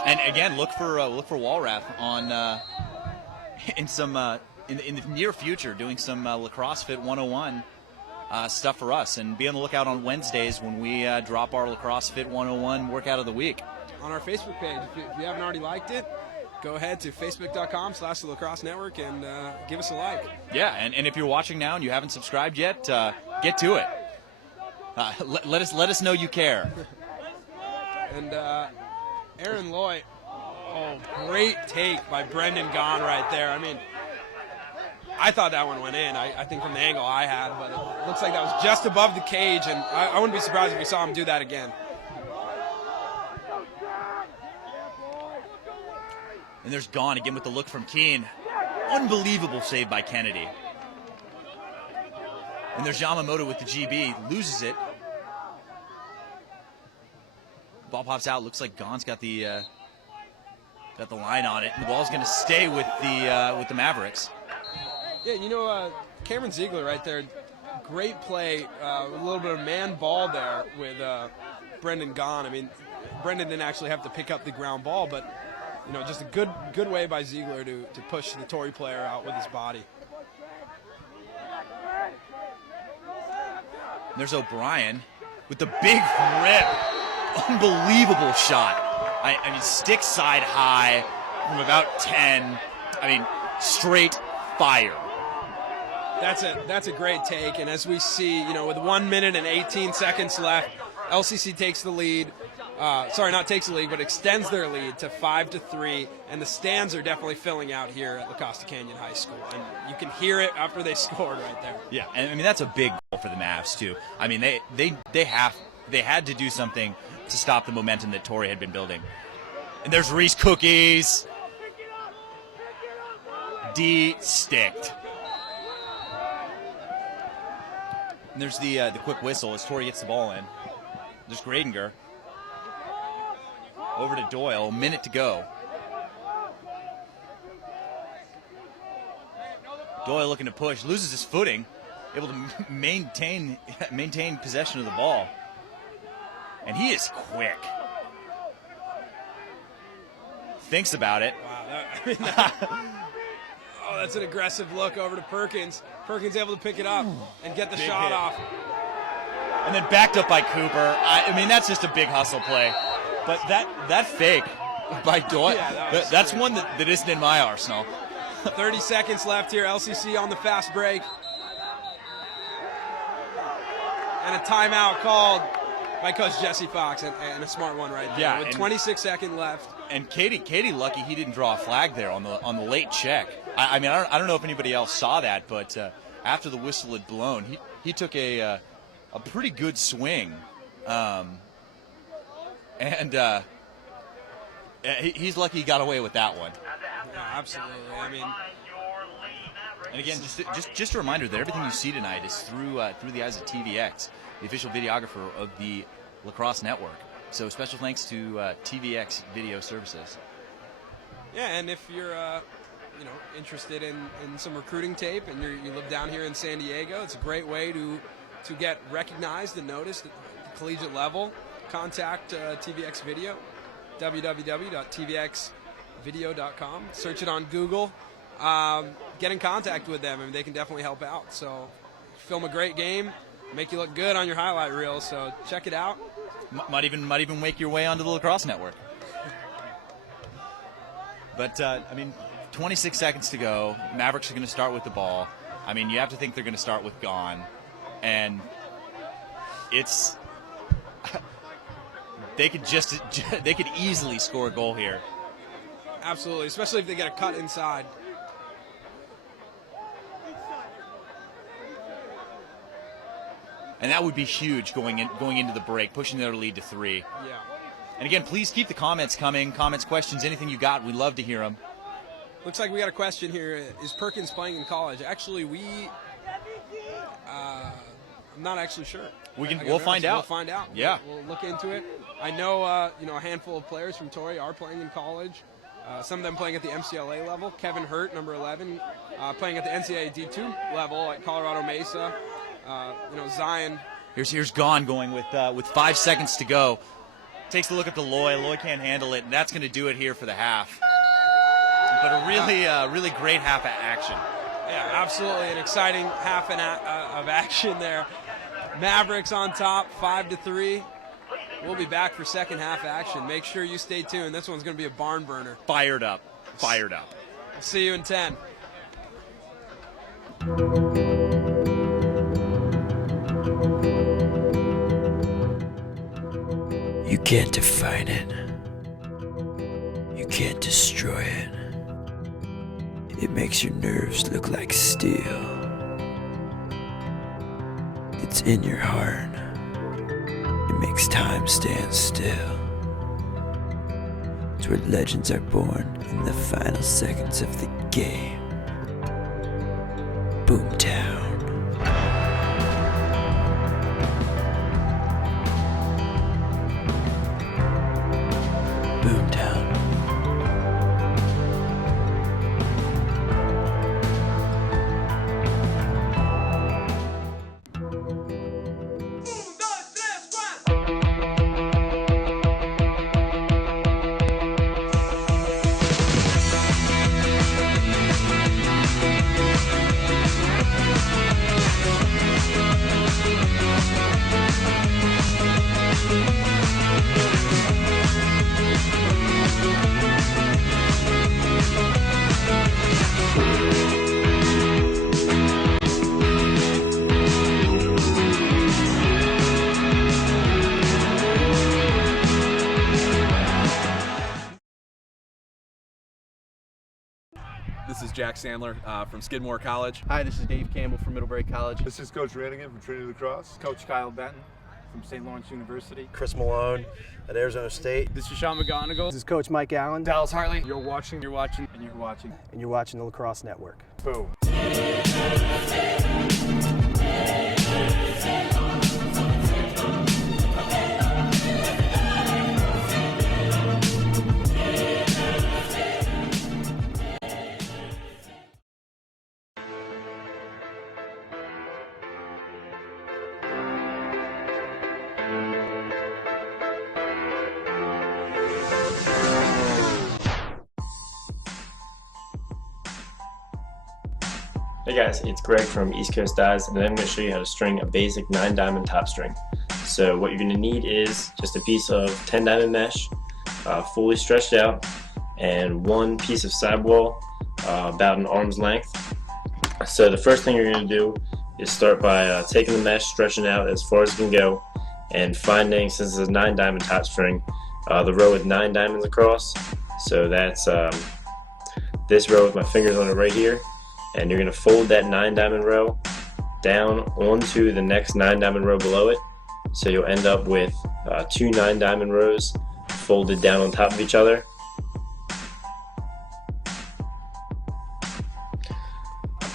And again, look for Walrath on in the near future doing some Lacrosse Fit 101 stuff for us, and be on the lookout on Wednesdays when we drop our Lacrosse Fit 101 workout of the week on our Facebook page. If you haven't already liked it, go ahead to facebook.com/the Lacrosse Network and give us a like. Yeah, and if you're watching now and you haven't subscribed yet, get to it. Let us know you care. And Aaron Lloyd, great take by Brendan Gaughan right there. I mean, I thought that one went in, I think from the angle I had, but it looks like that was just above the cage, and I wouldn't be surprised if we saw him do that again. And there's Gaughan again with the look from Keene. Unbelievable save by Kennedy. And there's Yamamoto with the GB, loses it. Ball pops out, looks like Gaughan's got the line on it, and the ball's going to stay with the Mavericks. Yeah, you know, Cameron Ziegler right there, great play, a little bit of man ball there with Brendan Gaughan. I mean, Brendan didn't actually have to pick up the ground ball, but you know, just a good way by Ziegler to push the Torrey player out with his body. And there's O'Brien with the big rip. Unbelievable shot. I mean, stick side high from about 10. I mean, straight fire. That's a great take, and as we see, you know, with 1 minute and 18 seconds left, LCC takes the lead. Not takes the lead, but extends their lead to 5-3, and the stands are definitely filling out here at La Costa Canyon High School, and you can hear it after they scored right there. Yeah, and I mean that's a big goal for the Mavs too. I mean they had to do something to stop the momentum that Torrey had been building. And there's Reese Cookies. D-sticked. And there's the quick whistle as Torrey gets the ball in. There's Gradinger. Over to Doyle, minute to go. Doyle looking to push, loses his footing, able to maintain possession of the ball. And he is quick. Thinks about it. Wow, that's an aggressive look over to Perkins. Perkins able to pick it up and get the shot off. And then backed up by Cooper. I mean, that's just a big hustle play. But that fake by Doyle, that's one that isn't in my arsenal. 30 seconds left here. LCC on the fast break. And a timeout called by Coach Jesse Fox, and a smart one right there. Yeah, with 26 seconds left. And Katie lucky he didn't draw a flag there on the late check. I mean, I don't know if anybody else saw that, but after the whistle had blown, he took a pretty good swing. He's lucky he got away with that one. Yeah, absolutely. I mean, and again, just a reminder that everything you see tonight is through the eyes of TVX, the official videographer of the Lacrosse Network. So special thanks to TVX Video Services. Yeah, and if you're interested in some recruiting tape and you live down here in San Diego, it's a great way to get recognized and noticed at the collegiate level. Contact TVX Video, www.tvxvideo.com. Search it on Google. Get in contact with them. I mean, they can definitely help out. So film a great game, make you look good on your highlight reel. So check it out. Might even make your way onto the Lacrosse Network. But, 26 seconds to go. Mavericks are going to start with the ball. I mean, you have to think they're going to start with Gaughan. And it's... They could easily score a goal here. Absolutely, especially if they get a cut inside. And that would be huge going into the break, pushing their lead to 3. Yeah. And again, please keep the comments coming. Comments, questions, anything you got. We'd love to hear them. Looks like we got a question here. Is Perkins playing in college? Actually, I'm not actually sure. We'll find out. We'll find out. Yeah. We'll look into it. I know, a handful of players from Torrey are playing in college. Some of them playing at the MCLA level. Kevin Hurt, number 11, playing at the NCAA D2 level at Colorado Mesa. Zion. Here's Gaughan going with 5 seconds to go. Takes a look at the Loy. Loy can't handle it, and that's going to do it here for the half. But a really great half of action. Yeah, absolutely an exciting half of action there. Mavericks on top, 5-3. We'll be back for second half action. Make sure you stay tuned. This one's going to be a barn burner. Fired up. We'll see you in 10. You can't define it. You can't destroy it. It makes your nerves look like steel. It's in your heart. It makes time stand still. It's where legends are born in the final seconds of the game. Boomtown. Boomtown. This is Jack Sandler from Skidmore College. Hi, this is Dave Campbell from Middlebury College. This is Coach Gradinger from Trinity Lacrosse. Coach Kyle Benton from St. Lawrence University. Chris Malone at Arizona State. This is Sean McGonigal. This is Coach Mike Allen. Dallas Hartley. You're watching, and you're watching. And you're watching the Lacrosse Network. Boom. Hey guys, it's Greg from East Coast Dyes, and I'm going to show you how to string a basic 9-diamond top string. So what you're going to need is just a piece of 10-diamond mesh, fully stretched out, and one piece of sidewall about an arm's length. So the first thing you're going to do is start by taking the mesh, stretching out as far as it can go, and finding, since it's a 9-diamond top string, the row with 9 diamonds across. So that's this row with my fingers on it right here. And you're going to fold that 9-diamond row down onto the next 9-diamond row below it. So you'll end up with 2 9-diamond rows folded down on top of each other.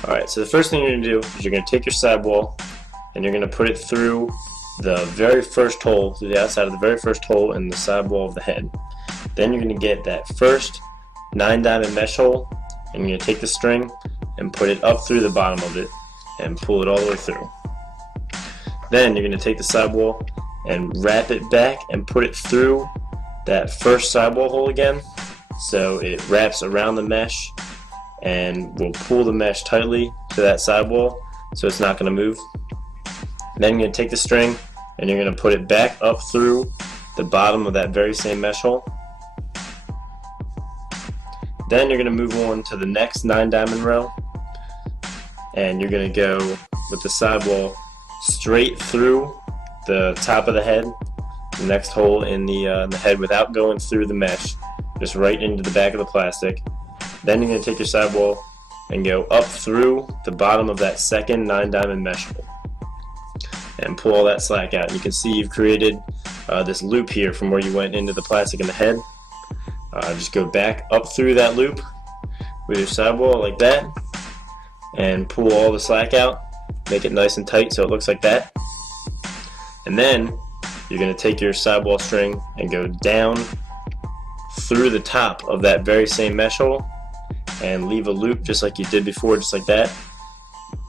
Alright, so the first thing you're going to do is you're going to take your sidewall and you're going to put it through the very first hole, through the outside of the very first hole in the sidewall of the head. Then you're going to get that first 9-diamond mesh hole, and you're going to take the string and put it up through the bottom of it and pull it all the way through. Then you're going to take the sidewall and wrap it back and put it through that first sidewall hole again, so it wraps around the mesh and will pull the mesh tightly to that sidewall so it's not going to move. Then you're going to take the string and you're going to put it back up through the bottom of that very same mesh hole. Then you're going to move on to the next 9-diamond row, and you're going to go with the sidewall straight through the top of the head, the next hole in the head, without going through the mesh, just right into the back of the plastic. Then you're going to take your sidewall and go up through the bottom of that second 9-diamond mesh hole. and pull all that slack out. You can see you've created this loop here from where you went into the plastic in the head. Just go back up through that loop with your sidewall like that and pull all the slack out. Make it nice and tight so it looks like that. And then you're going to take your sidewall string and go down through the top of that very same mesh hole and leave a loop just like you did before, just like that,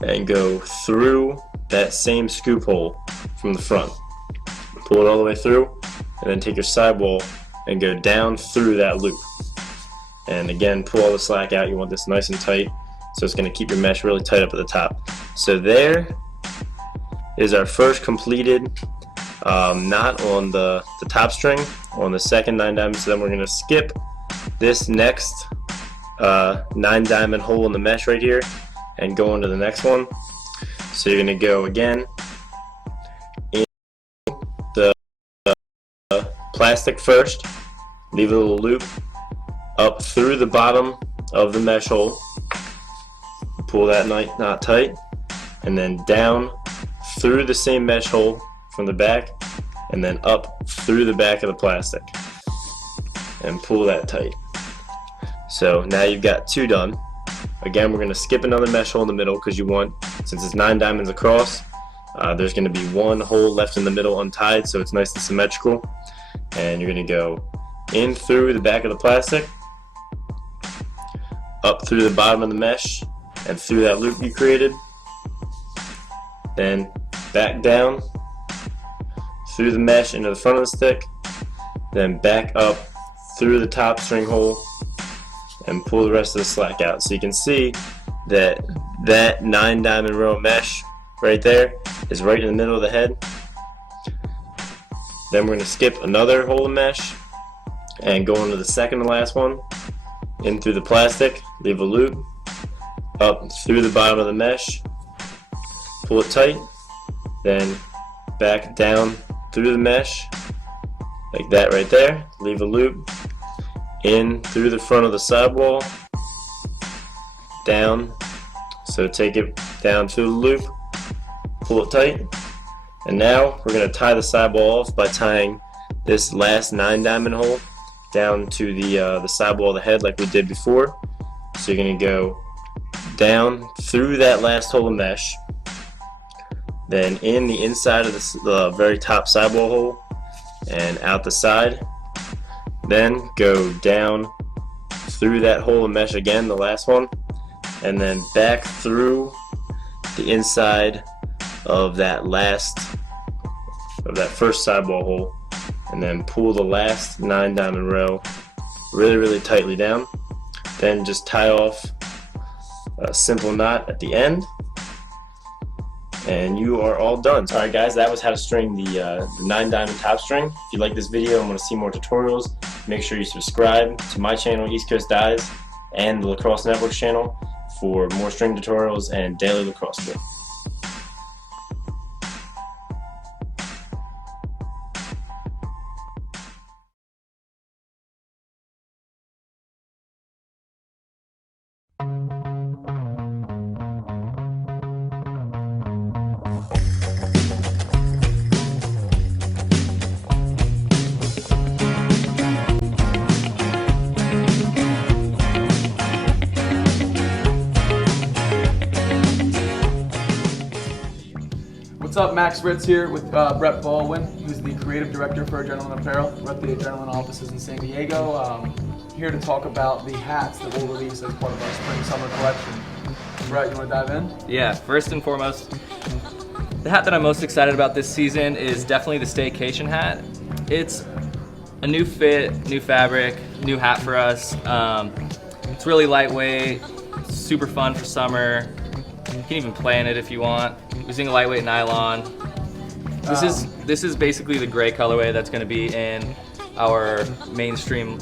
and go through that same scoop hole from the front. Pull it all the way through, and then take your sidewall and go down through that loop. And again, pull all the slack out. You want this nice and tight, so it's going to keep your mesh really tight up at the top. So there is our first completed knot on the top string on the second 9-diamond. So then we're going to skip this next 9-diamond hole in the mesh right here and go on to the next one. So you're going to go again in the plastic first, leave a little loop up through the bottom of the mesh hole, pull that knot tight, and then down through the same mesh hole from the back, and then up through the back of the plastic and pull that tight. So now you've got 2 done. Again, we're going to skip another mesh hole in the middle because you want, since it's 9 diamonds across, there's going to be 1 hole left in the middle untied, so it's nice and symmetrical. And you're going to go in through the back of the plastic, up through the bottom of the mesh, and through that loop you created. Then back down through the mesh into the front of the stick, then back up through the top string hole and pull the rest of the slack out. So you can see that 9-diamond row mesh right there is right in the middle of the head. Then we're going to skip another hole of mesh and go into the second to last one, in through the plastic, leave a loop, up through the bottom of the mesh, pull it tight, then back down through the mesh like that right there, leave a loop, in through the front of the sidewall, down, so take it down to the loop, pull it tight, and now we're going to tie the sidewall off by tying this last 9-diamond hole down to the sidewall of the head like we did before. So you're going to go down through that last hole of mesh, then in the inside of the very top sidewall hole and out the side, then go down through that hole of mesh again, the last one, and then back through the inside of that first sidewall hole, and then pull the last 9-diamond row really tightly down. Then just tie off a simple knot at the end, and you are all done. Alright guys, that was how to string the 9-diamond top string. If you like this video and want to see more tutorials, make sure you subscribe to my channel, East Coast Dies, and the Lacrosse Network channel for more string tutorials and daily lacrosse gear. What's up, Max Ritz here with Brett Baldwin, who's the creative director for Adrenaline Apparel. We're at the Adrenaline offices in San Diego. Here to talk about the hats that we'll release as part of our spring-summer collection. Brett, you want to dive in? Yeah, first and foremost, the hat that I'm most excited about this season is definitely the staycation hat. It's a new fit, new fabric, new hat for us. It's really lightweight, super fun for summer. You can even play in it if you want. Using a lightweight nylon. This is basically the gray colorway that's going to be in our mainstream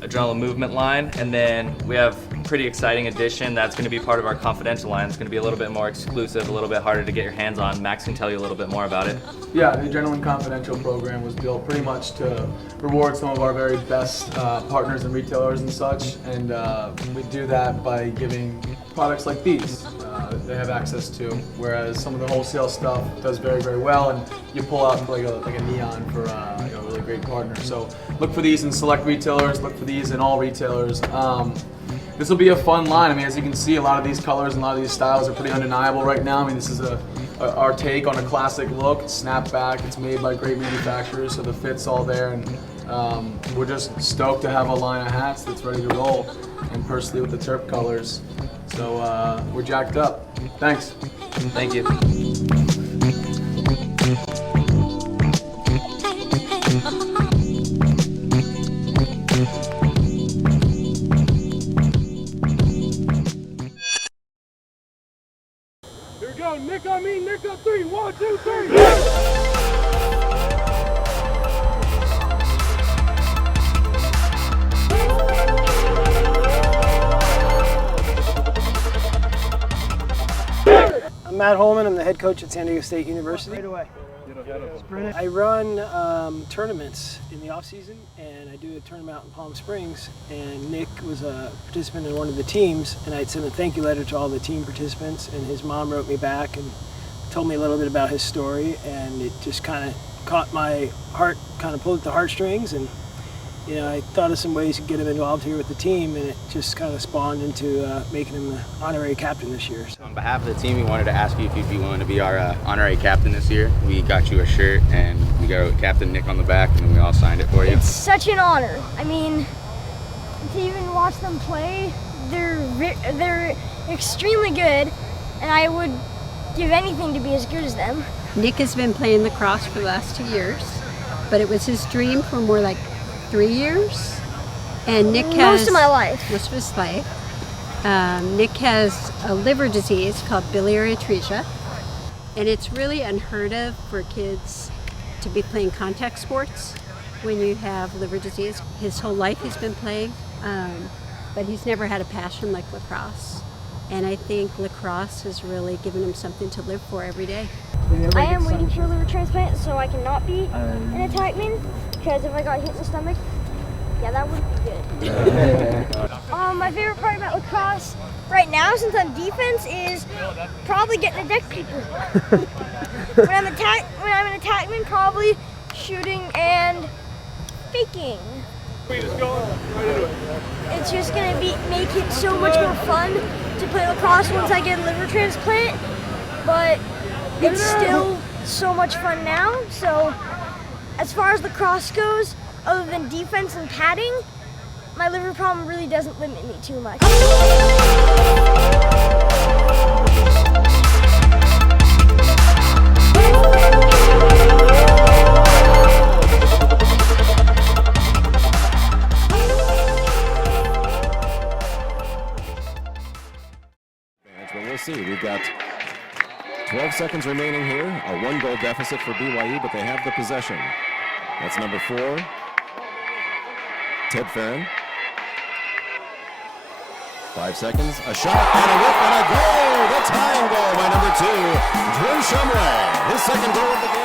Adrenaline Movement line, and then we have a pretty exciting addition that's going to be part of our confidential line. It's going to be a little bit more exclusive, a little bit harder to get your hands on. Max can tell you a little bit more about it. Yeah, the Adrenaline Confidential program was built pretty much to reward some of our very best partners and retailers and such, and we do that by giving products like these. they have access to, whereas some of the wholesale stuff does very, very well, and you pull out like a neon for a really great partner. So look for these in select retailers, look for these in all retailers. This will be a fun line. I mean, as you can see, a lot of these colors and a lot of these styles are pretty undeniable right now. I mean, this is our take on a classic look. It's snapback, it's made by great manufacturers, so the fit's all there, and we're just stoked to have a line of hats that's ready to roll, and personally with the Terp colors. So we're jacked up. Thanks. Thank you. Here we go. Nick on me. Nick on 3. 1, 2, 3. I'm Matt Holman. I'm the head coach at San Diego State University. Right away. I run tournaments in the off season, and I do a tournament out in Palm Springs. And Nick was a participant in one of the teams, and I'd sent a thank you letter to all the team participants. And his mom wrote me back and told me a little bit about his story, and it just kind of caught my heart, kind of pulled at the heartstrings. And I thought of some ways to get him involved here with the team, and it just kind of spawned into making him the honorary captain this year. So. On behalf of the team, we wanted to ask you if you'd be willing to be our honorary captain this year. We got you a shirt, and we got Captain Nick on the back, and we all signed it for you. It's such an honor. I mean, to even watch them play, they're extremely good, and I would give anything to be as good as them. Nick has been playing lacrosse for the last 2 years, but it was his dream for more like 3 years, and Nick has most of my life. Most of his life. Nick has a liver disease called biliary atresia, and it's really unheard of for kids to be playing contact sports when you have liver disease. His whole life he's been playing, but he's never had a passion like lacrosse, and I think lacrosse has really given him something to live for every day. I am waiting for a liver transplant, so I cannot be an attackman, because if I got hit in the stomach, yeah, that wouldn't be good. My favorite part about lacrosse right now, since I'm defense, is probably getting to deck people. when I'm an attackman, probably shooting and faking. It's just gonna make it so much more fun to play lacrosse once I get a liver transplant, but it's still so much fun now. So as far as lacrosse goes, other than defense and padding, my liver problem really doesn't limit me too much. But we'll see. We've got 12 seconds remaining here. A 1-goal deficit for BYU, but they have the possession. That's number 4, Ted Farron. 5 seconds, a shot, and a whip, and a goal! The tying goal by number 2, Drew Shumway. His second goal of the game.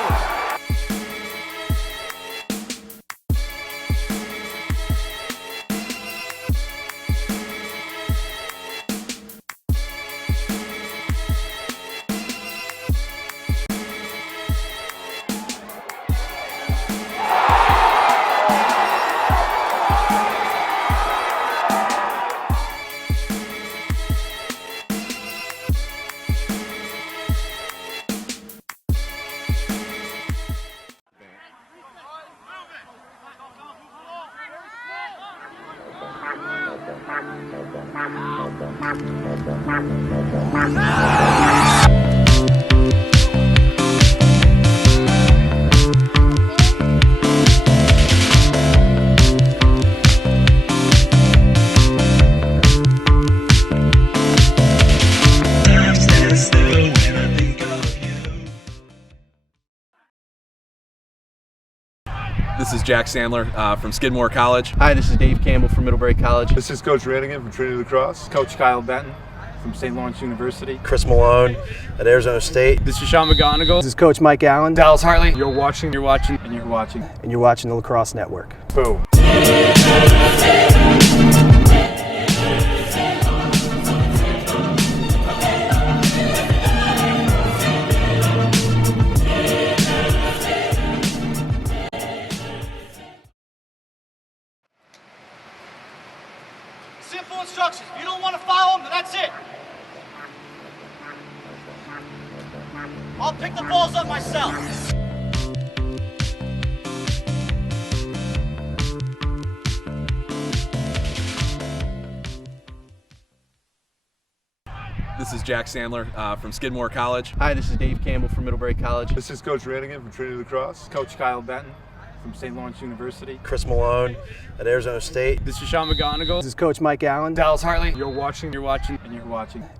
This is Jack Sandler from Skidmore College. Hi, this is Dave Campbell from Middlebury College. This is Coach Gradinger from Trinity Lacrosse. Coach Kyle Benton from St. Lawrence University. Chris Malone at Arizona State. This is Sean McGonigal. This is Coach Mike Allen. Dallas Hartley. You're watching. And you're watching. And you're watching the Lacrosse Network. Boom. myself. This is Jack Sandler from Skidmore College. Hi, this is Dave Campbell from Middlebury College. This is Coach Gradinger from Trinity Lacrosse. Coach Kyle Benton from St. Lawrence University. Chris Malone at Arizona State. This is Sean McGonigal. This is Coach Mike Allen. Dallas Hartley. You're watching, and you're watching.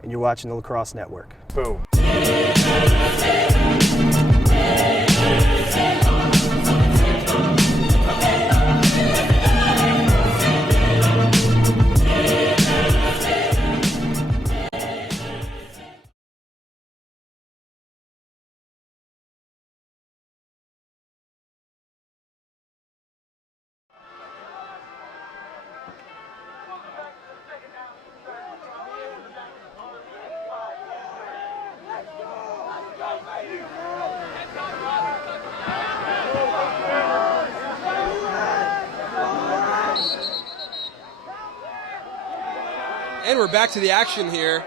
And you're watching the Lacrosse Network. Boom. And we're back to the action here.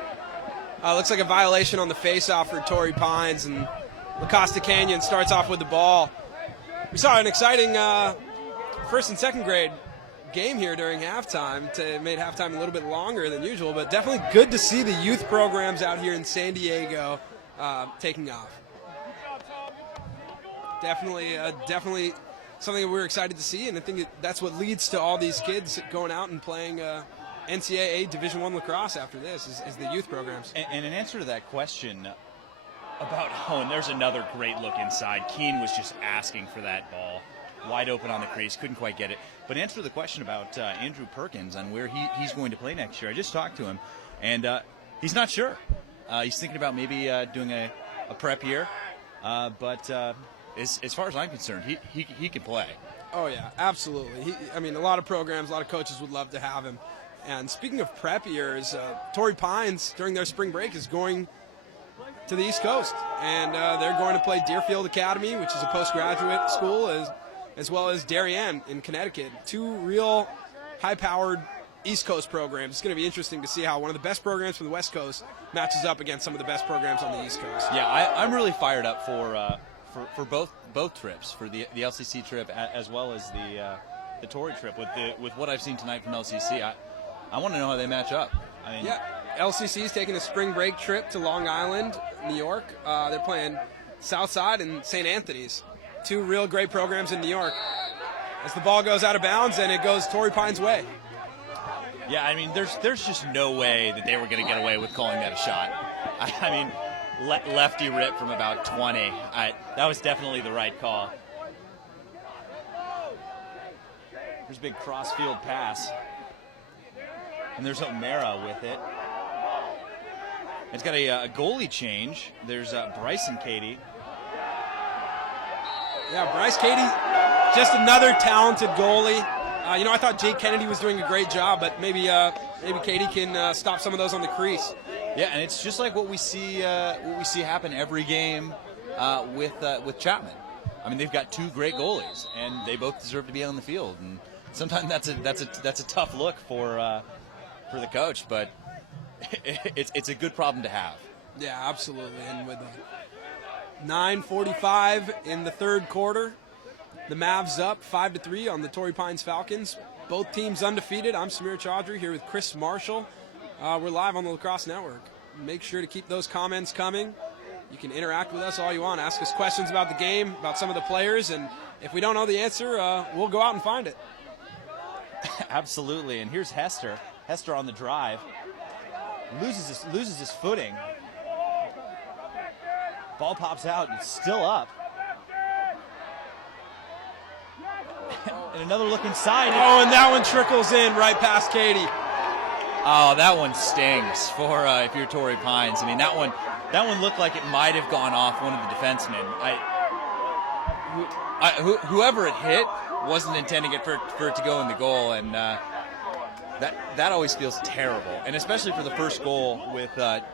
Looks like a violation on the face-off for Torrey Pines, and Costa Canyon starts off with the ball. We saw an exciting first and second grade game here during halftime. It made halftime a little bit longer than usual, but definitely good to see the youth programs out here in San Diego taking off. Definitely something that we're excited to see, and I think that's what leads to all these kids going out and playing NCAA Division I lacrosse after this is the youth programs. And in answer to that question about, and there's another great look inside. Keene was just asking for that ball. Wide open on the crease, couldn't quite get it. But answer to the question about Andrew Perkins and where he's going to play next year. I just talked to him, and he's not sure. He's thinking about maybe doing a prep year. But as far as I'm concerned, he can play. Oh, yeah, absolutely. A lot of programs, a lot of coaches would love to have him. And speaking of prep years, Torrey Pines, during their spring break, is going to the East Coast. And they're going to play Deerfield Academy, which is a postgraduate school, as well as Darien in Connecticut. Two real high-powered East Coast programs. It's going to be interesting to see how one of the best programs from the West Coast matches up against some of the best programs on the East Coast. Yeah, I'm really fired up for both trips, for the LCC trip as well as the Torrey trip. With what I've seen tonight from LCC, I want to know how they match up. LCC is taking a spring break trip to Long Island, New York. They're playing Southside and St. Anthony's. Two real great programs in New York. As the ball goes out of bounds and it goes Torrey Pines' way. Yeah, there's just no way that they were going to get away with calling that a shot. Lefty rip from about 20. That was definitely the right call. There's a big cross-field pass. And there's O'Mara with it. It's got a goalie change. There's Bryson Cady. Yeah, Bryce Cady, just another talented goalie. I thought Jake Kennedy was doing a great job, but maybe Cady can stop some of those on the crease. Yeah, and it's just like what we see happen every game with Chapman. They've got two great goalies, and they both deserve to be on the field. And sometimes that's a tough look for the coach, but it's a good problem to have. Yeah, absolutely. And with 9:45 in the third quarter, the Mavs up 5-3 on the Torrey Pines Falcons. Both teams undefeated. I'm Samir Chaudhry here with Chris Marshall. We're live on the Lacrosse Network. Make sure to keep those comments coming. You can interact with us all you want. Ask us questions about the game, about some of the players, and if we don't know the answer, we'll go out and find it. Absolutely. And here's Hester. Hester on the drive. Loses his footing. Ball pops out and it's still up. And another look inside. Oh, and that one trickles in right past Cady. Oh, that one stings for if you're Torrey Pines. That one looked like it might have gone off one of the defensemen. Whoever it hit wasn't intending it for it to go in the goal, and that always feels terrible, and especially for the first goal with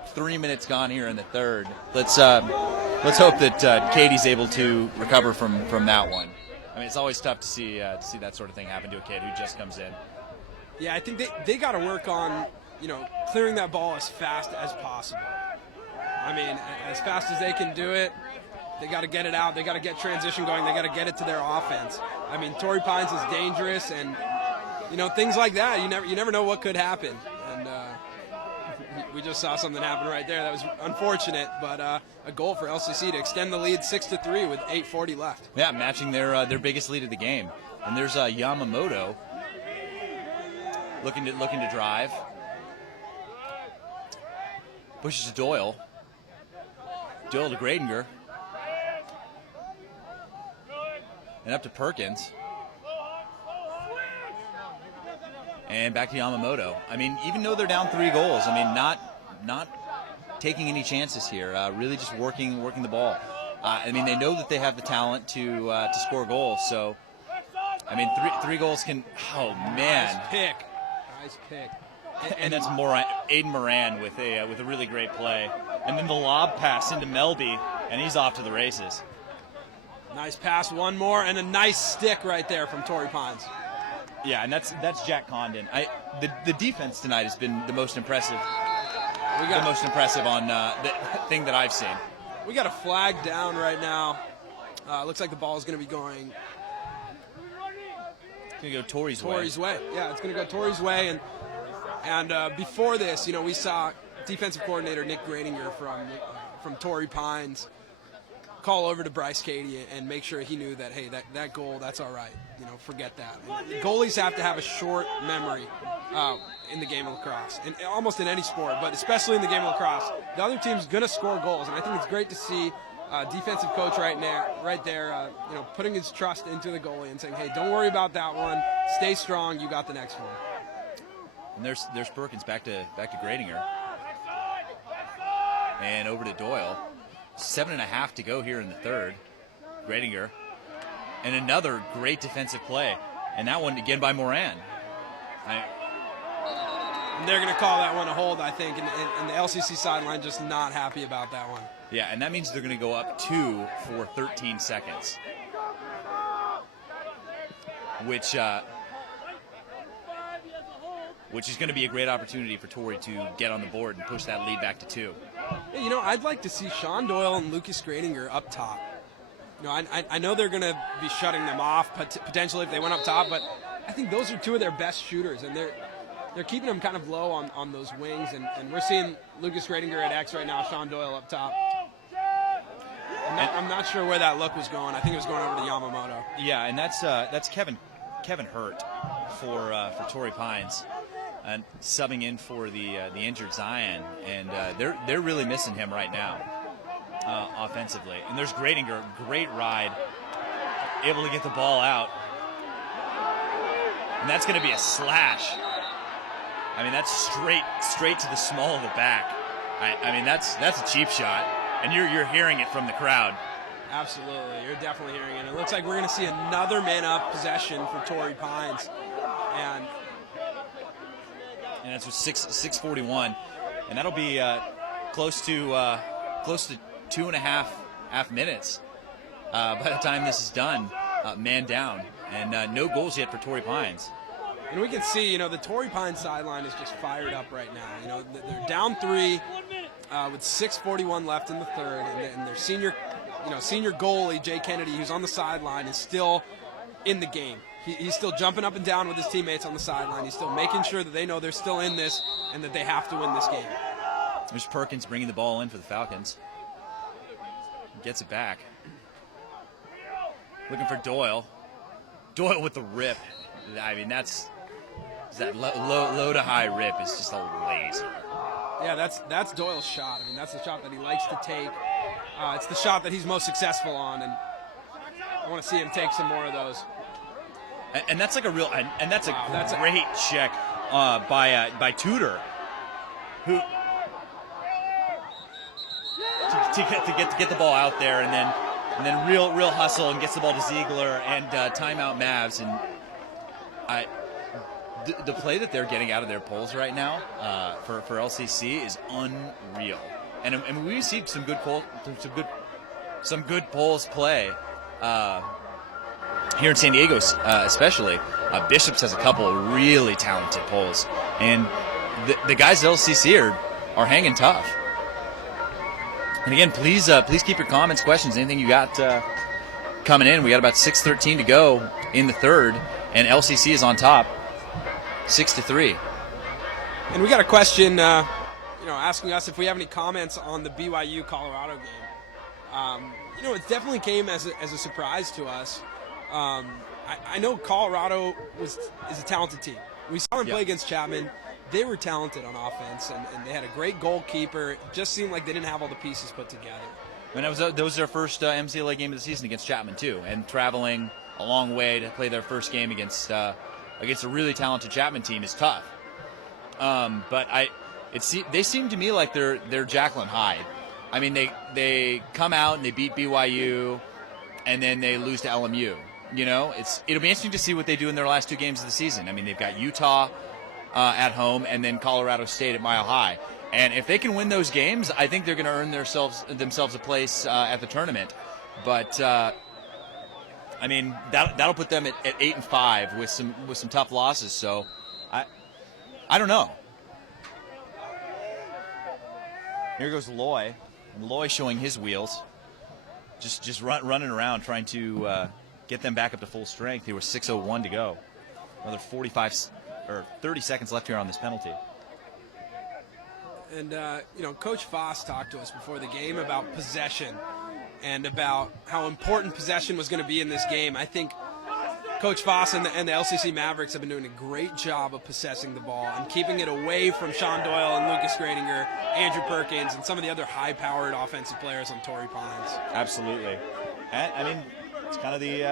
3 minutes gone here in the third. Let's hope that Cady's able to recover from that one. It's always tough to see that sort of thing happen to a kid who just comes in. Yeah, I think they got to work on clearing that ball as fast as possible. As fast as they can do it, They got to get it out. They got to get transition going. They got to get it to their offense. I mean, Torrey Pines is dangerous, and things like that. You never know what could happen. And we just saw something happen right there. That was unfortunate, but a goal for LCC to extend the lead 6-3 with 8:40 left. Yeah, matching their biggest lead of the game. And there's Yamamoto looking to drive. Pushes to Doyle. Doyle to Gradinger. And up to Perkins. And back to Yamamoto. I mean, even though they're down 3 goals, I mean, not taking any chances here. Really just working the ball. I mean, they know that they have the talent to score goals. So, I mean, three goals can. Oh man! Nice pick. And that's Aiden Moran with a really great play. And then the lob pass into Melby, and he's off to the races. Nice pass, one more, and a nice stick right there from Torrey Pines. Yeah, and that's Jack Condon. The defense tonight has been the most impressive. The most impressive on the thing that I've seen. We got a flag down right now. Looks like the ball is going to be going. It's going to go Torrey's way. Yeah, it's going to go Torrey's way. And before this, we saw defensive coordinator Nick Gradinger from Torrey Pines call over to Bryce Cady and make sure he knew that, hey, that goal, that's all right. Forget that. And goalies have to have a short memory in the game of lacrosse, and almost in any sport, but especially in the game of lacrosse. The other team's going to score goals, and I think it's great to see defensive coach right there, putting his trust into the goalie and saying, hey, don't worry about that one. Stay strong. You got the next one. And there's Perkins back to Gradinger. And over to Doyle. 7.5 to go here in the third. Gradinger. And another great defensive play. And that one again by Moran. And they're going to call that one a hold, I think. And the LCC sideline just not happy about that one. Yeah, and that means they're going to go up 2 for 13 seconds. Which is going to be a great opportunity for Torrey to get on the board and push that lead back to 2. I'd like to see Sean Doyle and Lucas Gradinger up top. I know they're going to be shutting them off potentially if they went up top, but I think those are 2 of their best shooters, and they're keeping them kind of low on those wings, and we're seeing Lucas Gradinger at X right now, Sean Doyle up top. I'm not sure where that look was going. I think it was going over to Yamamoto. Yeah, and that's Kevin Hurt for Torrey Pines. And subbing in for the injured Zion, and they're really missing him right now offensively. And there's Gradinger, great ride, able to get the ball out, and that's going to be a slash. I mean, that's straight to the small of the back. I mean, that's a cheap shot, and you're hearing it from the crowd. Absolutely, you're definitely hearing it. It looks like we're going to see another man-up possession for Torrey Pines, and that's with 6:41, and that'll be close to 2.5 minutes by the time this is done. Man down, and no goals yet for Torrey Pines. And we can see, the Torrey Pines sideline is just fired up right now. They're down 3 with 6:41 left in the third, and their senior goalie Jay Kennedy, who's on the sideline, is still in the game. He's still jumping up and down with his teammates on the sideline. He's still making sure that they know they're still in this and that they have to win this game. There's Perkins bringing the ball in for the Falcons. Gets it back. Looking for Doyle. Doyle with the rip. I mean, that low to high rip is just a laser. Yeah, that's Doyle's shot. I mean, that's the shot that he likes to take. It's the shot that he's most successful on, and I want to see him take some more of those. And that's like a real, and that's a great check by Tudor, who to get the ball out there, and then real hustle and gets the ball to Ziegler and timeout Mavs, and the play that they're getting out of their polls right now for LCC is unreal, and we've seen some good polls play. Here in San Diego, especially, Bishops has a couple of really talented polls, and the guys at LCC are hanging tough. And again, please keep your comments, questions, anything you got coming in. We got about 6:13 to go in the third, and LCC is on top, 6-3. And we got a question, asking us if we have any comments on the BYU Colorado game. It definitely came as a surprise to us. I know Colorado is a talented team. We saw them play against Chapman. They were talented on offense, and they had a great goalkeeper. It just seemed like they didn't have all the pieces put together. And that was their first MCLA game of the season against Chapman too, and traveling a long way to play their first game against a really talented Chapman team is tough. But they seem to me like they're Jekyll and Hyde. I mean, they come out and they beat BYU, and then they lose to LMU. It'll be interesting to see what they do in their last 2 games of the season. I mean, they've got Utah at home, and then Colorado State at Mile High. And if they can win those games, I think they're going to earn themselves a place at the tournament. But I mean, that'll put them at 8-5 with some tough losses. So I don't know. Here goes Loy, and Loy showing his wheels, just running around trying to get them back up to full strength. There was 6:01 to go. Another 30 seconds left here on this penalty. And, Coach Foss talked to us before the game about possession and about how important possession was going to be in this game. I think Coach Foss and the LCC Mavericks have been doing a great job of possessing the ball and keeping it away from Sean Doyle and Lucas Gradinger, Andrew Perkins, and some of the other high-powered offensive players on Torrey Pines. Absolutely. I mean, it's kind of the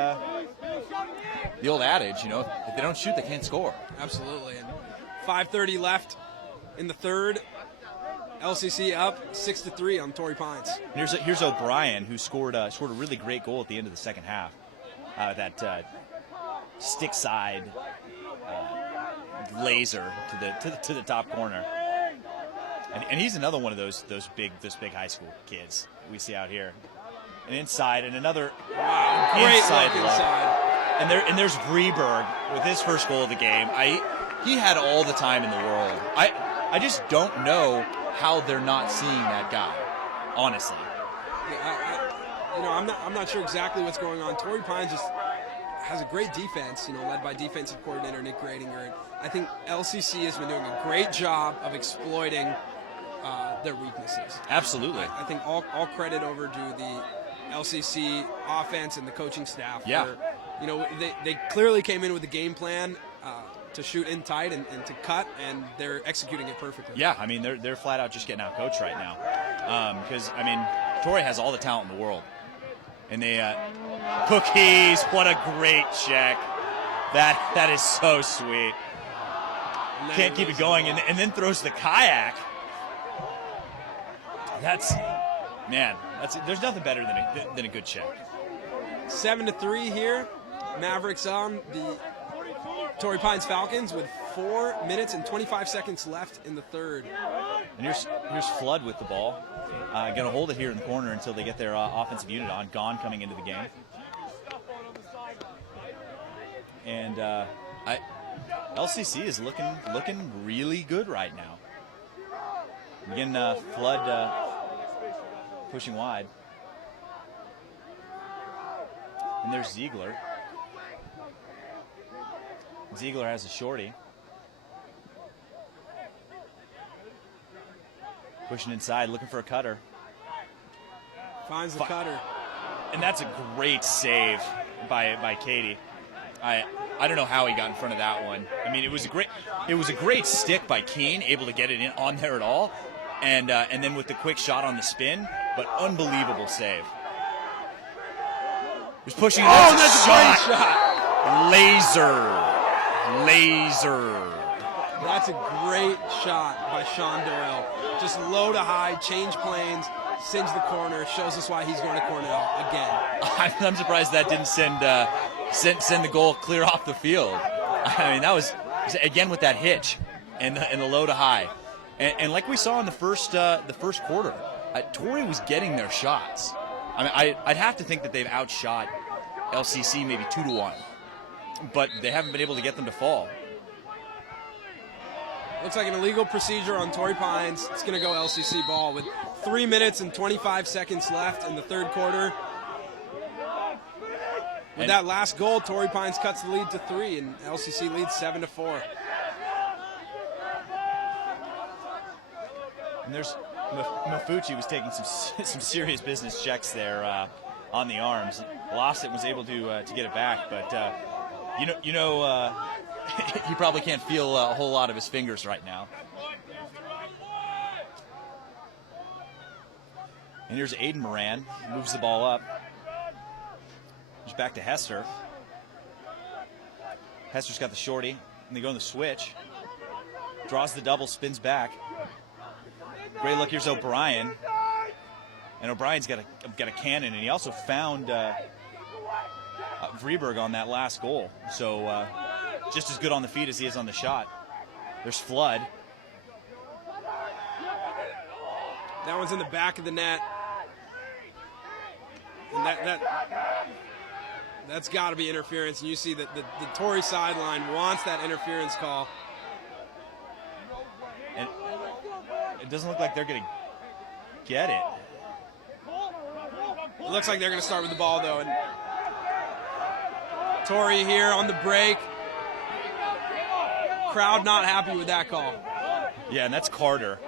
old adage, if they don't shoot, they can't score. Absolutely. And 5:30 left in the third. LCC up 6-3 on Torrey Pines. Here's O'Brien, who scored a really great goal at the end of the second half. That stick side laser to the top corner, and he's another one of those big high school kids we see out here. And inside, and another Great inside look love. inside. And there's Vreeberg with his first goal of the game. He had all the time in the world. I just don't know how they're not seeing that guy, honestly. I'm not sure exactly what's going on. Torrey Pines just has a great defense, led by defensive coordinator Nick Gradinger. I think LCC has been doing a great job of exploiting their weaknesses. Absolutely. I think all credit over to the LCC offense and the coaching staff. Yeah. Where, they clearly came in with a game plan to shoot in tight and to cut, and they're executing it perfectly. Yeah, I mean, they're flat out just getting out coached right now. Because, Torrey has all the talent in the world. And they, Cookies, what a great check. That is so sweet. Can't keep it going, and then throws the kayak. There's nothing better than a good check. 7-3 here. Mavericks on the Torrey Pines Falcons with 4 minutes and 25 seconds left in the third. And here's Flood with the ball. Going to hold it here in the corner until they get their offensive unit on. Gaughan coming into the game. And LCC is looking really good right now. Again, Flood pushing wide. And there's Ziegler. Ziegler has a shorty. Pushing inside, looking for a cutter. Finds the cutter. And that's a great save by Katie. I don't know how he got in front of that one. I mean, it was a great stick by Keene, able to get it in on there at all, and then with the quick shot on the spin, but unbelievable save. He's pushing. That's a great shot. Laser. That's a great shot by Sean Doyle. Just low to high, change planes, singe the corner, shows us why he's going to Cornell again. I'm surprised that didn't send the goal clear off the field. I mean, that was again with that hitch and the low to high, and like we saw in the first quarter, Torrey was getting their shots. I mean, I'd have to think that they've outshot LCC maybe 2-1, but they haven't been able to get them to fall. Looks like an illegal procedure on Torrey Pines. It's going to go LCC ball with 3 minutes and 25 seconds left in the third quarter. With that last goal, Torrey Pines cuts the lead to 3, and LCC leads 7-4. And there's Mafucci was taking some serious business checks there on the arms. Lost it, was able to get it back, but he probably can't feel a whole lot of his fingers right now. And here's Aiden Moran, moves the ball up. Just back to Hester. Hester's got the shorty, and they go on the switch. Draws the double, spins back. Great look, here's O'Brien. And O'Brien's got a cannon, and he also found Vreeberg on that last goal. So just as good on the feet as he is on the shot. There's Flood. That one's in the back of the net. And that's got to be interference. And you see that the Torrey sideline wants that interference call. And it doesn't look like they're going to get it. It looks like they're going to start with the ball, though. And Torrey here on the break. Crowd not happy with that call. Yeah, and that's Carter.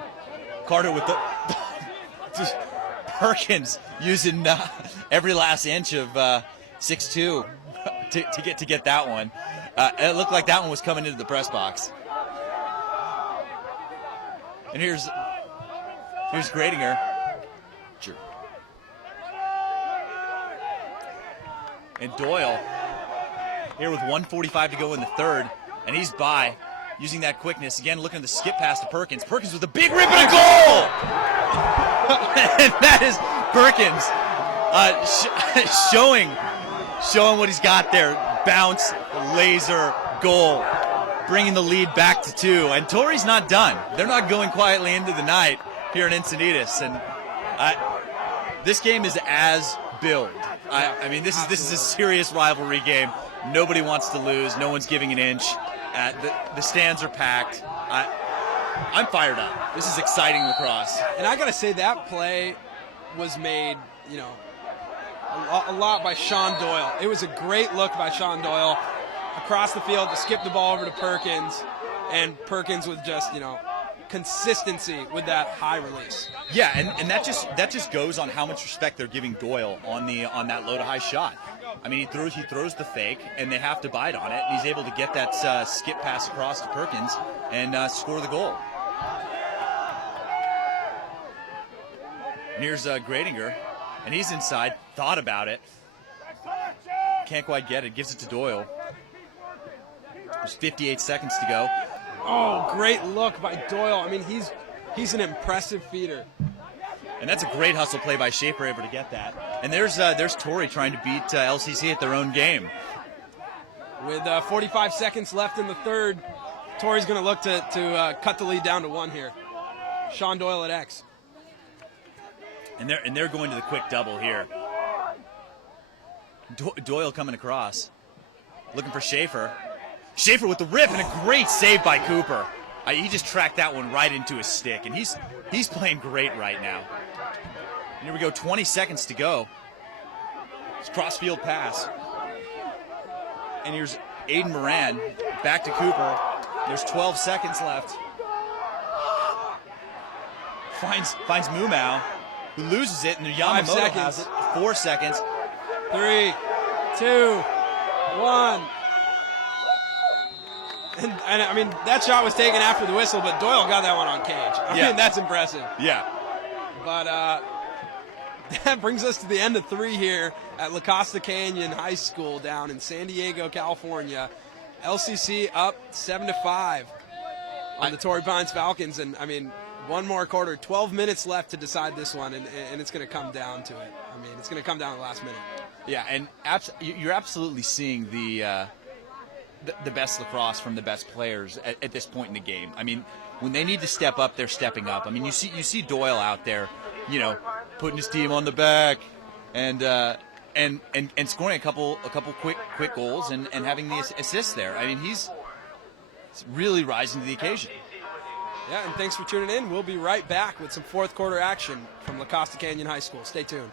Carter with the just Perkins using every last inch of 6'2" to get that one. It looked like that one was coming into the press box. And here's Gradinger. Sure. And Doyle here with 1:45 to go in the third, and he's by using that quickness again, looking at the skip pass to Perkins. Perkins with a big rip and a goal. And that is Perkins showing what he's got there. Bounce, laser, goal, bringing the lead back to 2. And Torrey's not done. They're not going quietly into the night here in Encinitas. And this game is as billed. I mean, this is a serious rivalry game. Nobody wants to lose. No one's giving an inch. The stands are packed. I'm fired up. This is exciting lacrosse. And I got to say, that play was made, a lot by Sean Doyle. It was a great look by Sean Doyle across the field to skip the ball over to Perkins, and Perkins with just, consistency with that high release. Yeah, and that just goes on how much respect they're giving Doyle on that low to high shot. I mean, he throws the fake, and they have to bite on it, and he's able to get that skip pass across to Perkins and score the goal. And here's Gradinger, and he's inside, thought about it, can't quite get it, gives it to Doyle. There's 58 seconds to go. Oh, great look by Doyle. I mean, he's an impressive feeder. And that's a great hustle play by Schaefer, able to get that. And there's Torrey trying to beat LCC at their own game. With 45 seconds left in the third, Torrey's going to look to cut the lead down to 1 here. Sean Doyle at X. And they're going to the quick double here. Doyle coming across, looking for Schaefer. Schaefer with the rip, and a great save by Cooper. He just tracked that one right into his stick, and he's playing great right now. And here we go, 20 seconds to go. It's cross-field pass. And here's Aiden Moran, back to Cooper. There's 12 seconds left. Finds Mumau, who loses it, and Yamamoto has it. 4 seconds. 3, 2, 1. And I mean, that shot was taken after the whistle, but Doyle got that one on cage. I mean, that's impressive. Yeah. But that brings us to the end of 3 here at La Costa Canyon High School down in San Diego, California. LCC up 7-5 on the Torrey Pines Falcons. And, I mean, one more quarter, 12 minutes left to decide this one, and it's going to come down to it. I mean, it's going to come down to the last minute. Yeah, and you're absolutely seeing the best lacrosse from the best players at this point in the game. I mean, when they need to step up, they're stepping up. I mean, you see Doyle out there, putting his team on the back and scoring a couple quick goals and having the assists there. I mean, he's really rising to the occasion. Yeah, and thanks for tuning in. We'll be right back with some fourth quarter action from La Costa Canyon High School. Stay tuned.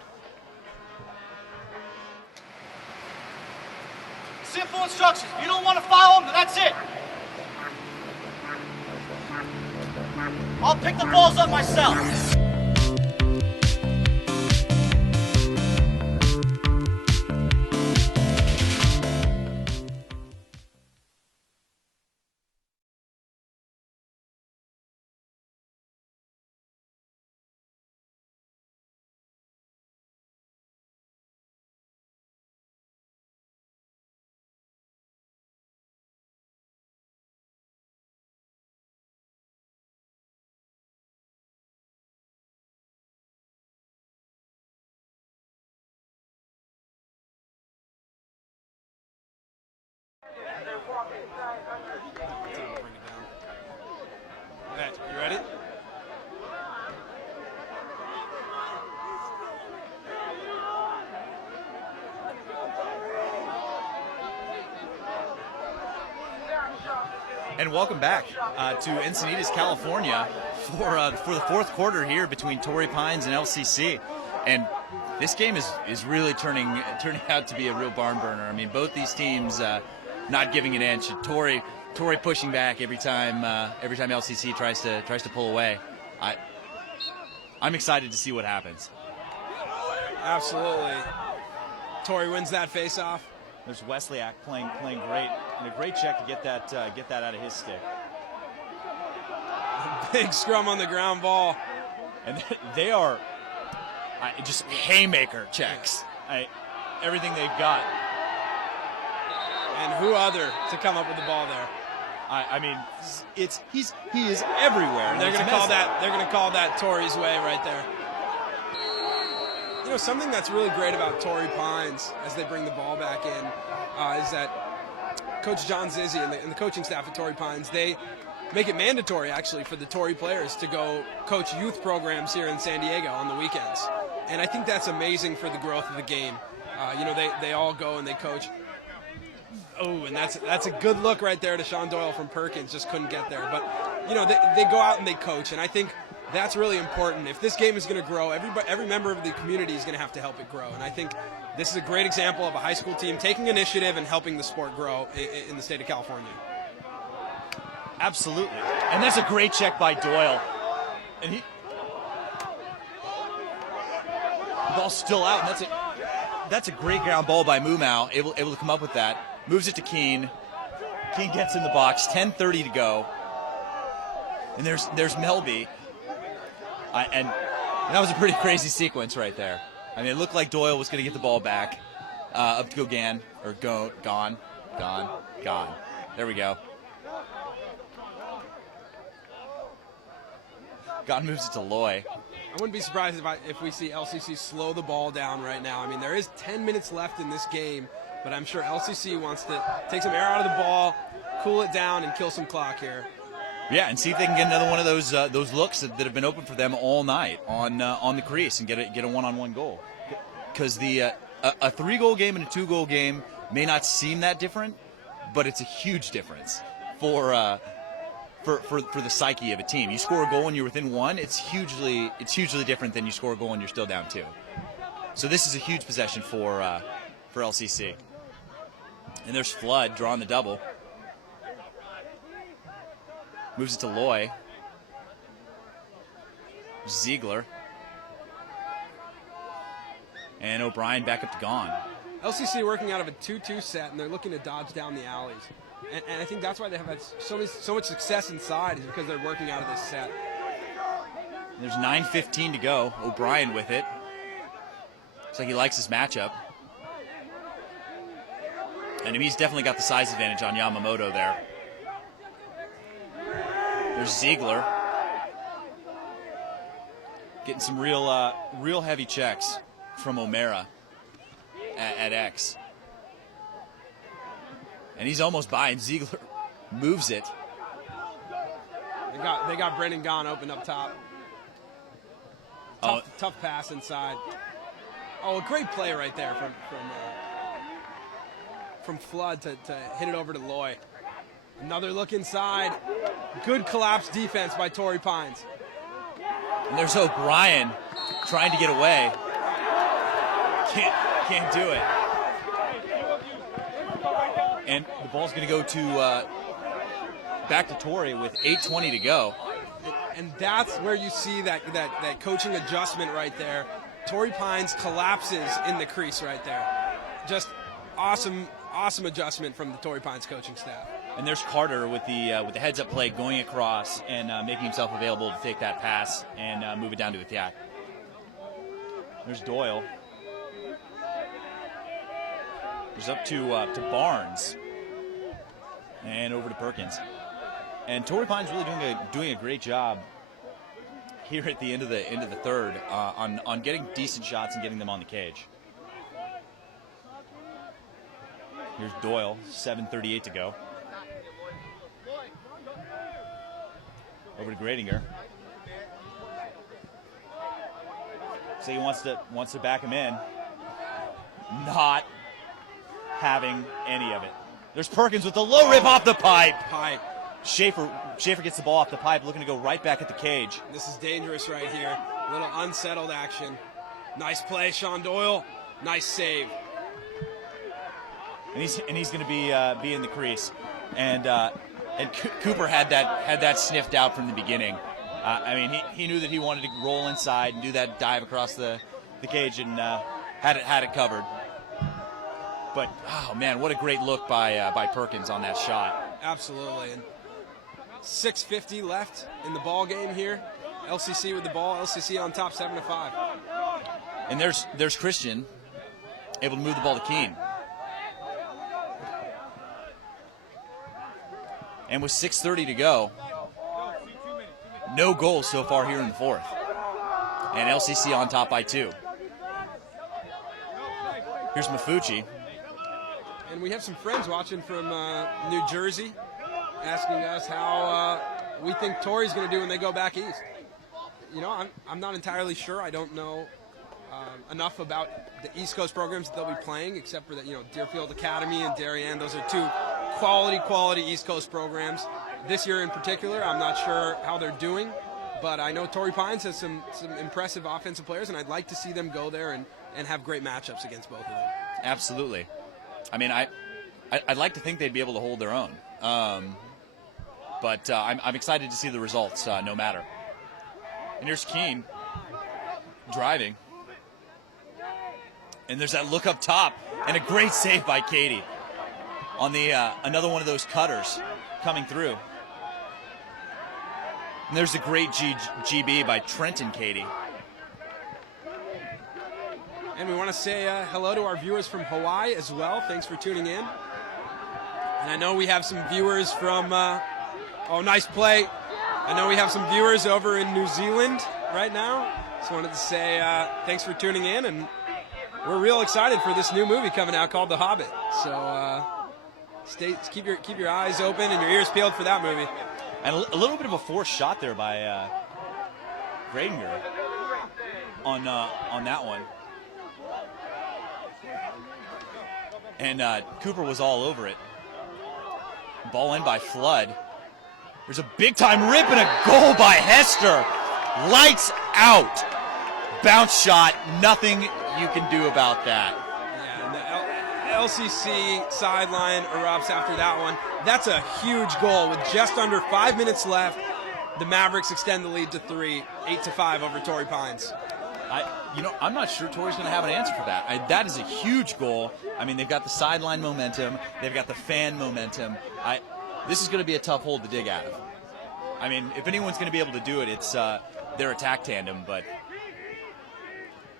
Simple instructions. If you don't want to follow them, then that's it. I'll pick the balls up myself. All right, you ready? And welcome back to Encinitas, California for the fourth quarter here between Torrey Pines and LCC. And this game is really turning out to be a real barn burner. I mean, both these teams not giving an inch. Torrey pushing back every time LCC tries to pull away. I'm excited to see what happens. Absolutely. Torrey wins that face-off. There's Wesleyak playing great, and a great check to get that out of his stick. Big scrum on the ground ball. And they are just haymaker checks. Everything they've got. And who other to come up with the ball there? I mean, he is everywhere. They're going to call that Torrey's way right there. You know, something that's really great about Torrey Pines as they bring the ball back in is that Coach John Zizzi and the coaching staff at Torrey Pines, they make it mandatory actually for the Torrey players to go coach youth programs here in San Diego on the weekends. And I think that's amazing for the growth of the game. You know, they all go and they coach. Oh, and that's a good look right there to Sean Doyle from Perkins. Just couldn't get there. But, you know, they go out and they coach. And I think that's really important. If this game is going to grow, every member of the community is going to have to help it grow. And I think this is a great example of a high school team taking initiative and helping the sport grow in the state of California. Absolutely. And that's a great check by Doyle. And the ball's still out. And that's a great ground ball by Mumau, able to come up with that. Moves it to Keene. Keene gets in the box. 10:30 to go. And there's Melby. And that was a pretty crazy sequence right there. I mean, it looked like Doyle was going to get the ball back up to Gaughan, or Gaughan. There we go. Gaughan moves it to Loy. I wouldn't be surprised if we see LCC slow the ball down right now. I mean, there is 10 minutes left in this game, but I'm sure LCC wants to take some air out of the ball, cool it down, and kill some clock here. Yeah, and see if they can get another one of those looks that have been open for them all night on the crease and get a one-on-one goal. Because a 3-goal game and a 2-goal game may not seem that different, but it's a huge difference for the psyche of a team. You score a goal and you're within 1, it's hugely different than you score a goal and you're still down 2. So this is a huge possession for LCC. And there's Flood drawing the double. Moves it to Loy. Ziegler. And O'Brien back up to Gaughan. LCC working out of a 2-2 set, and they're looking to dodge down the alleys. And I think that's why they have had so much success inside, is because they're working out of this set. There's 9:15 to go. O'Brien with it. Looks like he likes his matchup. And he's definitely got the size advantage on Yamamoto there. There's Ziegler. Getting some real heavy checks from O'Mara at X. And he's almost by, and Ziegler moves it. They got Brendan Gaughan open up top. Tough pass inside. Oh, a great play right there from Flood to hit it over to Loy. Another look inside. good collapse defense by Torrey Pines. And there's O'Brien trying to get away. Can't do it. And the ball's going to go to back to Torrey with 8:20 to go. And that's where you see that coaching adjustment right there. Torrey Pines collapses in the crease right there. Just awesome adjustment from the Torrey Pines coaching staff. And there's Carter with the heads-up play going across and making himself available to take that pass and move it down to attack. There's Doyle. There's up to Barnes and over to Perkins. And Torrey Pines really doing a great job here at the end of the third on getting decent shots and getting them on the cage. Here's Doyle, 7:38 to go. Over to Gradinger. So he wants to back him in. Not having any of it. There's Perkins with the low rip off the pipe. Schaefer gets the ball off the pipe, looking to go right back at the cage. This is dangerous right here. A little unsettled action. Nice play, Sean Doyle. Nice save. And he's going to be in the crease. And Cooper had that sniffed out from the beginning. I mean, he knew that he wanted to roll inside and do that dive across the cage and had it covered. But oh man, what a great look by Perkins on that shot. Absolutely. And 6:50 left in the ball game here. LCC with the ball. LCC on top, 7-5. And there's Christian able to move the ball to Keene. And with 6:30 to go, no goals so far here in the fourth. And LCC on top by 2. Here's Mafucci. And we have some friends watching from New Jersey asking us how we think Torrey's going to do when they go back east. You know, I'm not entirely sure. I don't know enough about the East Coast programs that they'll be playing, except for that, you know, Deerfield Academy and Darien. Those are 2 quality East Coast programs. This year in particular, I'm not sure how they're doing, but I know Torrey Pines has some impressive offensive players, and I'd like to see them go there and have great matchups against both of them. Absolutely. I mean, I'd like to think they'd be able to hold their own, but I'm excited to see the results no matter. And here's Keene driving, and there's that look up top and a great save by Katie on the another one of those cutters coming through. And there's a great GB by Trenton Katie. And we want to say hello to our viewers from Hawaii as well. Thanks for tuning in. And I know we have some viewers from, nice play. I know we have some viewers over in New Zealand right now. Just wanted to say thanks for tuning in. And we're real excited for this new movie coming out called The Hobbit. So keep your eyes open and your ears peeled for that movie. And a little bit of a forced shot there by Gradinger on that one. And Cooper was all over it. Ball in by Flood. There's a big-time rip and a goal by Hester. Lights out. Bounce shot. Nothing you can do about that. Yeah, and the LCC sideline erupts after that one. That's a huge goal. With just under 5 minutes left, the Mavericks extend the lead to 3, 8-5 over Torrey Pines. I'm not sure Torrey's going to have an answer for that. That is a huge goal. I mean, they've got the sideline momentum. They've got the fan momentum. This is going to be a tough hole to dig out of. I mean, if anyone's going to be able to do it, it's their attack tandem, but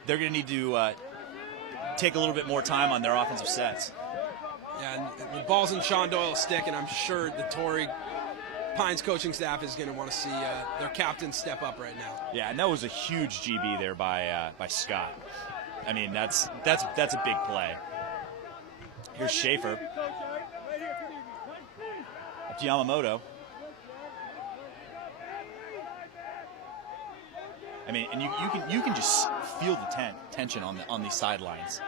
they're going to need to take a little bit more time on their offensive sets. Yeah, and the ball's in Sean Doyle's stick, and I'm sure the Torrey Pines coaching staff is going to want to see their captain step up right now. Yeah, and that was a huge GB there by Scott. I mean, that's a big play. Here's Schaefer. Up to Yamamoto. I mean, and you can just feel the tension on these sidelines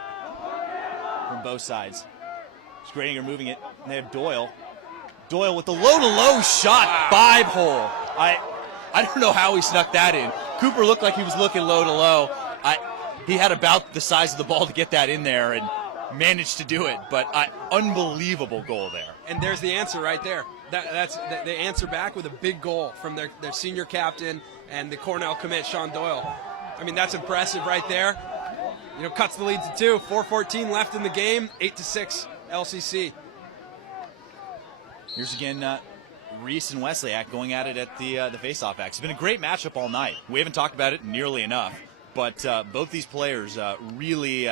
from both sides. It's Gradinger moving it. And they have Doyle Doyle with the low-to-low shot, 5-hole. I don't know how he snuck that in. Cooper looked like he was looking low-to-low. He had about the size of the ball to get that in there and managed to do it, but unbelievable goal there. And there's the answer right there. That's the answer back with a big goal from their senior captain and the Cornell commit, Sean Doyle. I mean, that's impressive right there. You know, cuts the lead to 2. 4:14 left in the game. 8-6 LCC. Here's again Reese and Wesleyak going at it at the face-off act. It's been a great matchup all night. We haven't talked about it nearly enough, but both these players really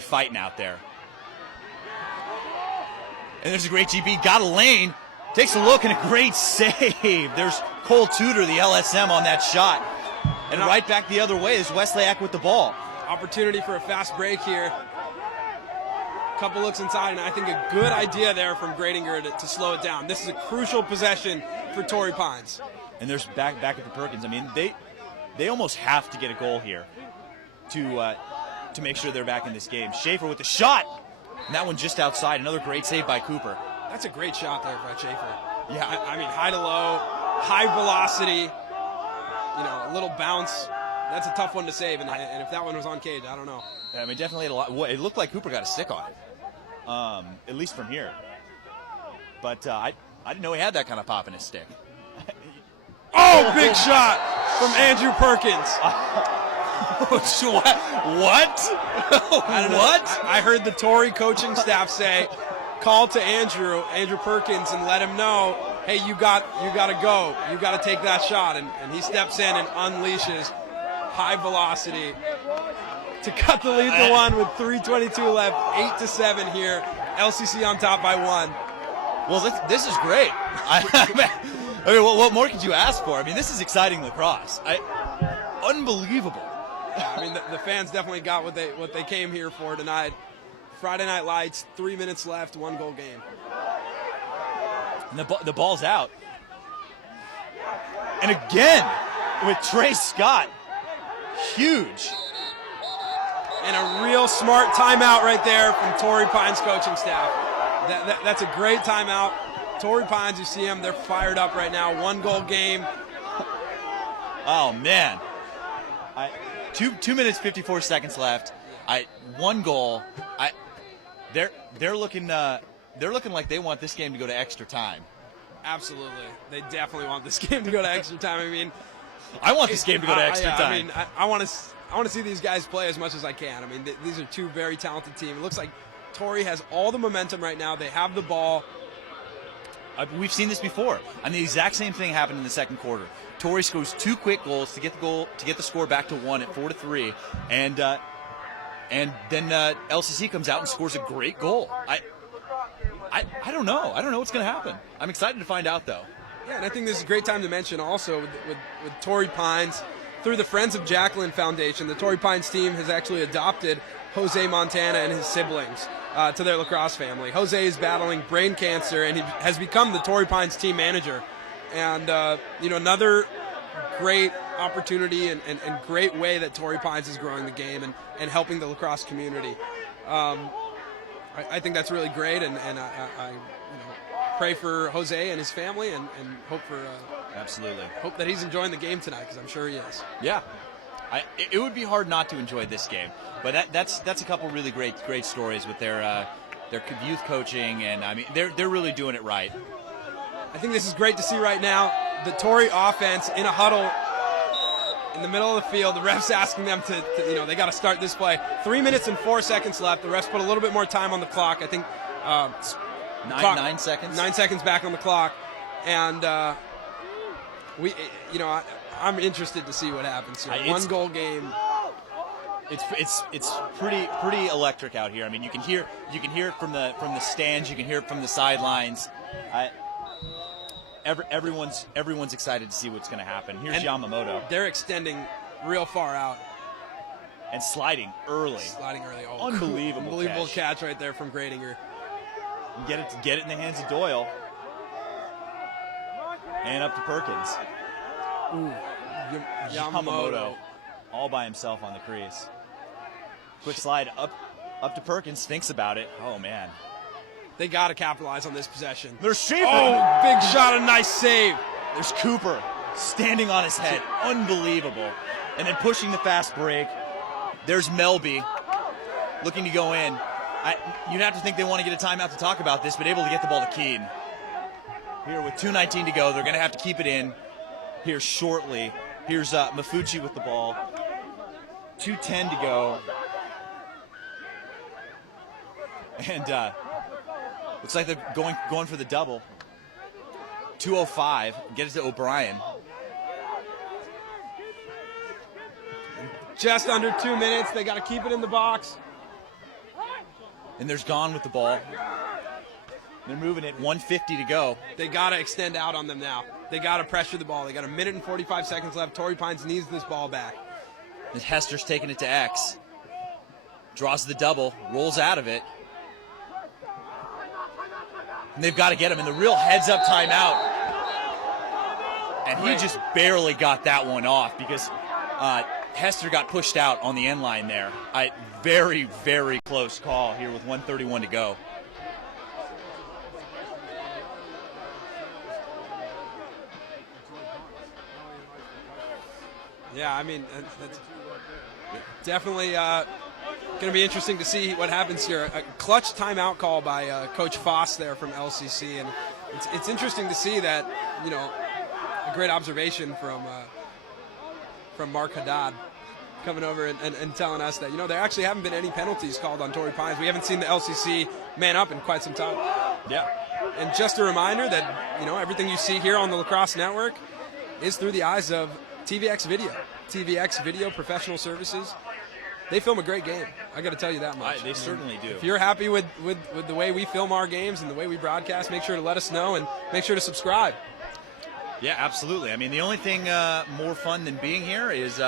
fighting out there. And there's a great GB. Got a lane. Takes a look and a great save. There's Cole Tudor, the LSM, on that shot. And right back the other way is Wesleyak with the ball. Opportunity for a fast break here. Couple looks inside, and I think a good idea there from Gradinger to slow it down. This is a crucial possession for Torrey Pines. And there's back at the Perkins. I mean, they almost have to get a goal here to make sure they're back in this game. Schaefer with the shot, and that one just outside. Another great save by Cooper. That's a great shot there by Schaefer. Yeah, I mean, high to low, high velocity, you know, a little bounce. That's a tough one to save, and if that one was on cage, I don't know. I mean, definitely had a lot. It looked like Cooper got a stick on it, at least from here. But I didn't know he had that kind of pop in his stick. Oh, big shot from Andrew Perkins. What? What? I heard the Torrey coaching staff say, call to Andrew Perkins and let him know, hey, you got to go. You got to take that shot. And he steps in and unleashes high velocity to cut the lead to 1 with 3:22 left. 8-7 here. LCC on top by 1. Well, this is great. I mean, what more could you ask for? I mean, this is exciting lacrosse. Unbelievable. Yeah, I mean, the fans definitely got what they came here for tonight. Friday Night Lights, 3 minutes left, 1-goal game. And the ball's out. And again, with Trey Scott. Huge. And a real smart timeout right there from Torrey Pines coaching staff. That's a great timeout. Torrey Pines, you see them, they're fired up right now. 1-goal game. Oh, man. 2 minutes, 54 seconds left. 1 goal. They're looking like they want this game to go to extra time. Absolutely. They definitely want this game to go to extra time. I mean, I want this game to go to extra time. I mean, I want to see these guys play as much as I can. I mean, these are two very talented teams. It looks like Torrey has all the momentum right now. They have the ball. We've seen this before. And the exact same thing happened in the second quarter. Torrey scores 2 quick goals to get the score back to 1 at 4-3, and then LCC comes out and scores a great goal. I don't know. I don't know what's going to happen. I'm excited to find out, though. Yeah, and I think this is a great time to mention also with Torrey Pines, through the Friends of Jacqueline Foundation, the Torrey Pines team has actually adopted Jose Montana and his siblings to their lacrosse family. Jose is battling brain cancer, and he has become the Torrey Pines team manager. And, another great opportunity and great way that Torrey Pines is growing the game and helping the lacrosse community. I think that's really great, and I pray for Jose and his family and hope for absolutely hope that he's enjoying the game tonight, because I'm sure he is. Yeah. It would be hard not to enjoy this game, but that's a couple really great stories with their youth coaching, and I mean they're really doing it right. I think this is great to see right now. The Torrey offense in a huddle in the middle of the field. The refs asking them to they got to start this play. 3 minutes and 4 seconds left. The refs put a little bit more time on the clock. I think 9 seconds. 9 seconds back on the clock, and I'm interested to see what happens here. 1-goal game. It's pretty electric out here. I mean, you can hear it from the stands. You can hear it from the sidelines. Everyone's excited to see what's going to happen. Here's Yamamoto. They're extending real far out and sliding early. Oh, unbelievable catch right there from Gradinger. Get it in the hands of Doyle and up to Perkins. Ooh, Yamamoto all by himself on the crease. Quick slide up to Perkins. Thinks about it. Oh man. They got to capitalize on this possession. There's Schaefer. Oh, big shot, a nice save. There's Cooper standing on his head. Unbelievable. And then pushing the fast break. There's Melby looking to go in. You'd have to think they want to get a timeout to talk about this, but able to get the ball to Keene. Here with 2:19 to go, they're going to have to keep it in here shortly. Here's Mafucci with the ball. 2:10 to go. And looks like they're going for the double. 2:05, get it to O'Brien. Just under 2 minutes. They got to keep it in the box. And there's Gaughan with the ball. They're moving it, 1:50 to go. They got to extend out on them now. They got to pressure the ball. They got 1 minute and 45 seconds left. Torrey Pines needs this ball back. And Hester's taking it to X. Draws the double, rolls out of it. And they've got to get him in the real heads-up timeout. And he just barely got that one off because Hester got pushed out on the end line there. Very, very close call here with 1:31 to go. Yeah, I mean, that's definitely going to be interesting to see what happens here. A clutch timeout call by Coach Foss there from LCC, and it's interesting to see that, you know, a great observation from Mark Haddad coming over and telling us that, you know, there actually haven't been any penalties called on Torrey Pines. We haven't seen the LCC man up in quite some time. Yeah. And just a reminder that, you know, everything you see here on the Lacrosse Network is through the eyes of TVX Video. TVX Video Professional Services. They film a great game. I got to tell you that much. They certainly do. If you're happy with the way we film our games and the way we broadcast, make sure to let us know and make sure to subscribe. Yeah, absolutely. I mean, the only thing more fun than being here is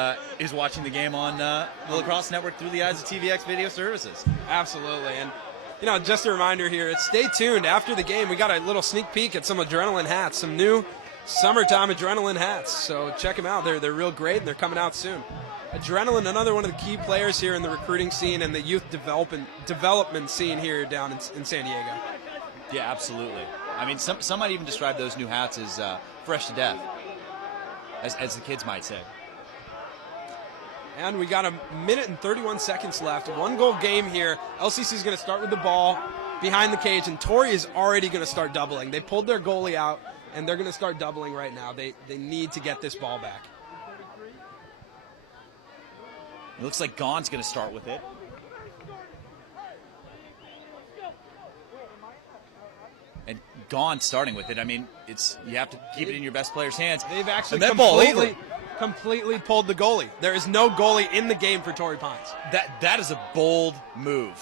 watching the game on the Lacrosse Network through the eyes of TVX Video Services. Absolutely. And, you know, just a reminder here, stay tuned. After the game, we got a little sneak peek at some adrenaline hats, some new summertime adrenaline hats. So check them out. They're real great, and they're coming out soon. Adrenaline, another one of the key players here in the recruiting scene and the youth development scene here down in San Diego. Yeah, absolutely. I mean, some might even describe those new hats as fresh to death, as the kids might say. And we got 1 minute and 31 seconds left. 1-goal game here. LCC is going to start with the ball behind the cage, and Torrey is already going to start doubling. They pulled their goalie out, and they're going to start doubling right now. They need to get this ball back. It looks like Gaughan's going to start with it. And Gaughan starting with it. I mean, you have to keep it in your best player's hands. They've actually and that ball over. Completely pulled the goalie. There is no goalie in the game for Torrey Pines. That is a bold move.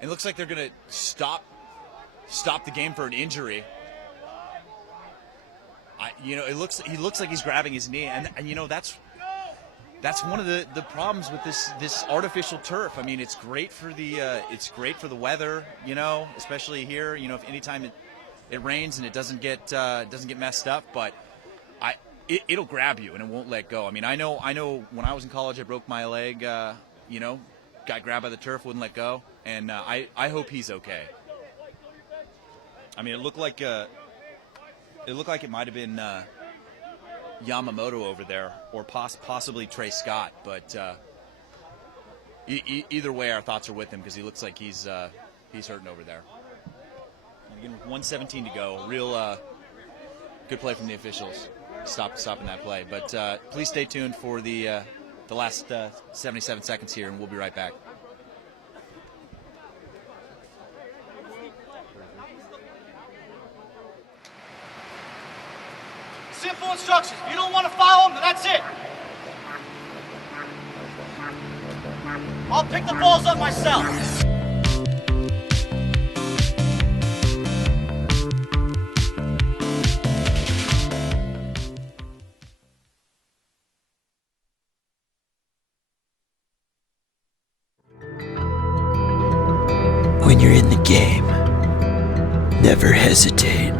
It looks like they're going to stop the game for an injury. He looks like he's grabbing his knee, and you know that's one of the problems with this artificial turf. I mean, it's great for the weather, you know, especially here. You know, if anytime it rains and it doesn't get messed up, but it'll grab you and it won't let go. I mean, I know when I was in college, I broke my leg. You know, got grabbed by the turf, wouldn't let go, and I hope he's okay. I mean, it looked like it might have been Yamamoto over there, or possibly Trey Scott. But either way, our thoughts are with him because he looks like he's hurting over there. And again, with 1:17 to go, real good play from the officials, stopping that play. But please stay tuned for the last 77 seconds here, and we'll be right back. Simple instructions. If you don't want to follow them, then that's it. I'll pick the balls up myself. When you're in the game, never hesitate.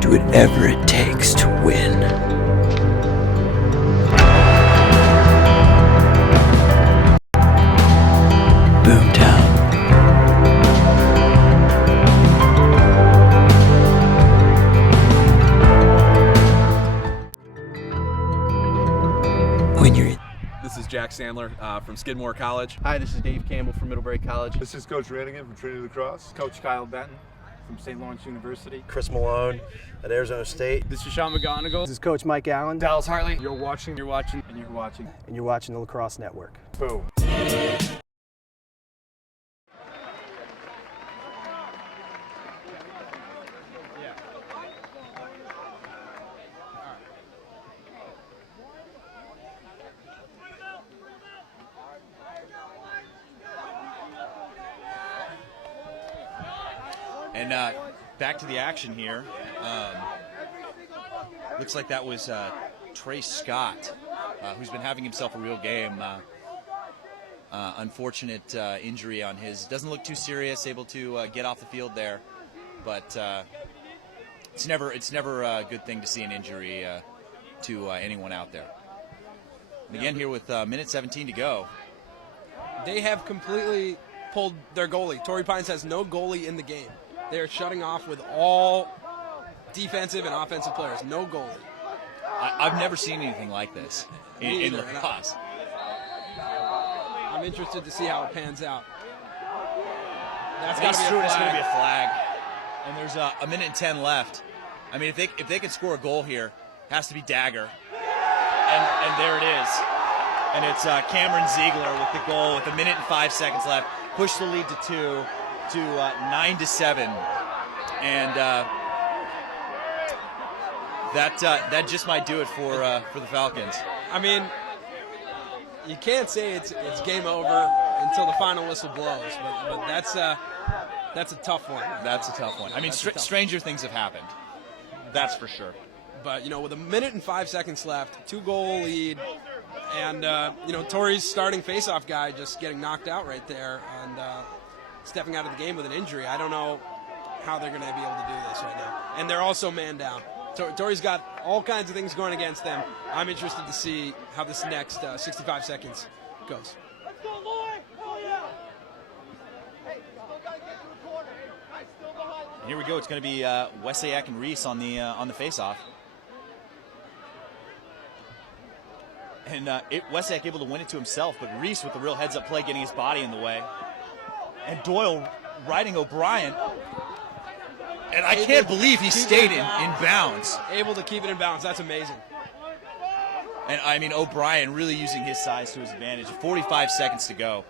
Do whatever it takes to win. boomtown. When you're in This is Jack Sandler from Skidmore College. Hi, this is Dave Campbell from Middlebury College. This is Coach Gradinger from Trinity Lacrosse. Coach Kyle Benton from St. Lawrence University. Chris Malone at Arizona State. This is Sean McGonigal. This is Coach Mike Allen. Dallas Hartley. You're watching, And you're watching. And you're watching the Lacrosse Network. Boom. And back to the action here. Looks like that was Trey Scott, who's been having himself a real game. Unfortunate injury on his. Doesn't look too serious. Able to get off the field there, but it's never a good thing to see an injury to anyone out there. And again, here with minute 17 to go. They have completely pulled their goalie. Torrey Pines has no goalie in the game. They are shutting off with all defensive and offensive players. No goalie. I've never seen anything like this in lacrosse. I'm interested to see how it pans out. That's It's got to be a going to flag. be a flag. And there's a minute and 10 left. I mean, if they can score a goal here, it has to be dagger. And there it is. And it's Cameron Ziegler with the goal with a minute and 5 seconds left. Push the lead to 2 to 9-7. And that just might do it for the Falcons. I mean, you can't say it's game over until the final whistle blows, but that's a tough one. That's a tough one. I mean, stranger things have happened. That's for sure. But, with a minute and 5 seconds left, 2-goal lead, and, Torrey's starting faceoff guy just getting knocked out right there and stepping out of the game with an injury. I don't know how they're going to be able to do this right now. And they're also man down. Torrey's got all kinds of things going against them. I'm interested to see how this next 65 seconds goes. Here we go. It's going to be Wessayak and Reese on the faceoff. And Wessayak able to win it to himself, but Reese with the real heads-up play, getting his body in the way. And Doyle riding O'Brien. And I can't believe he stayed in bounds. Able to keep it in bounds. That's amazing. And, I mean, O'Brien really using his size to his advantage. 45 seconds to go.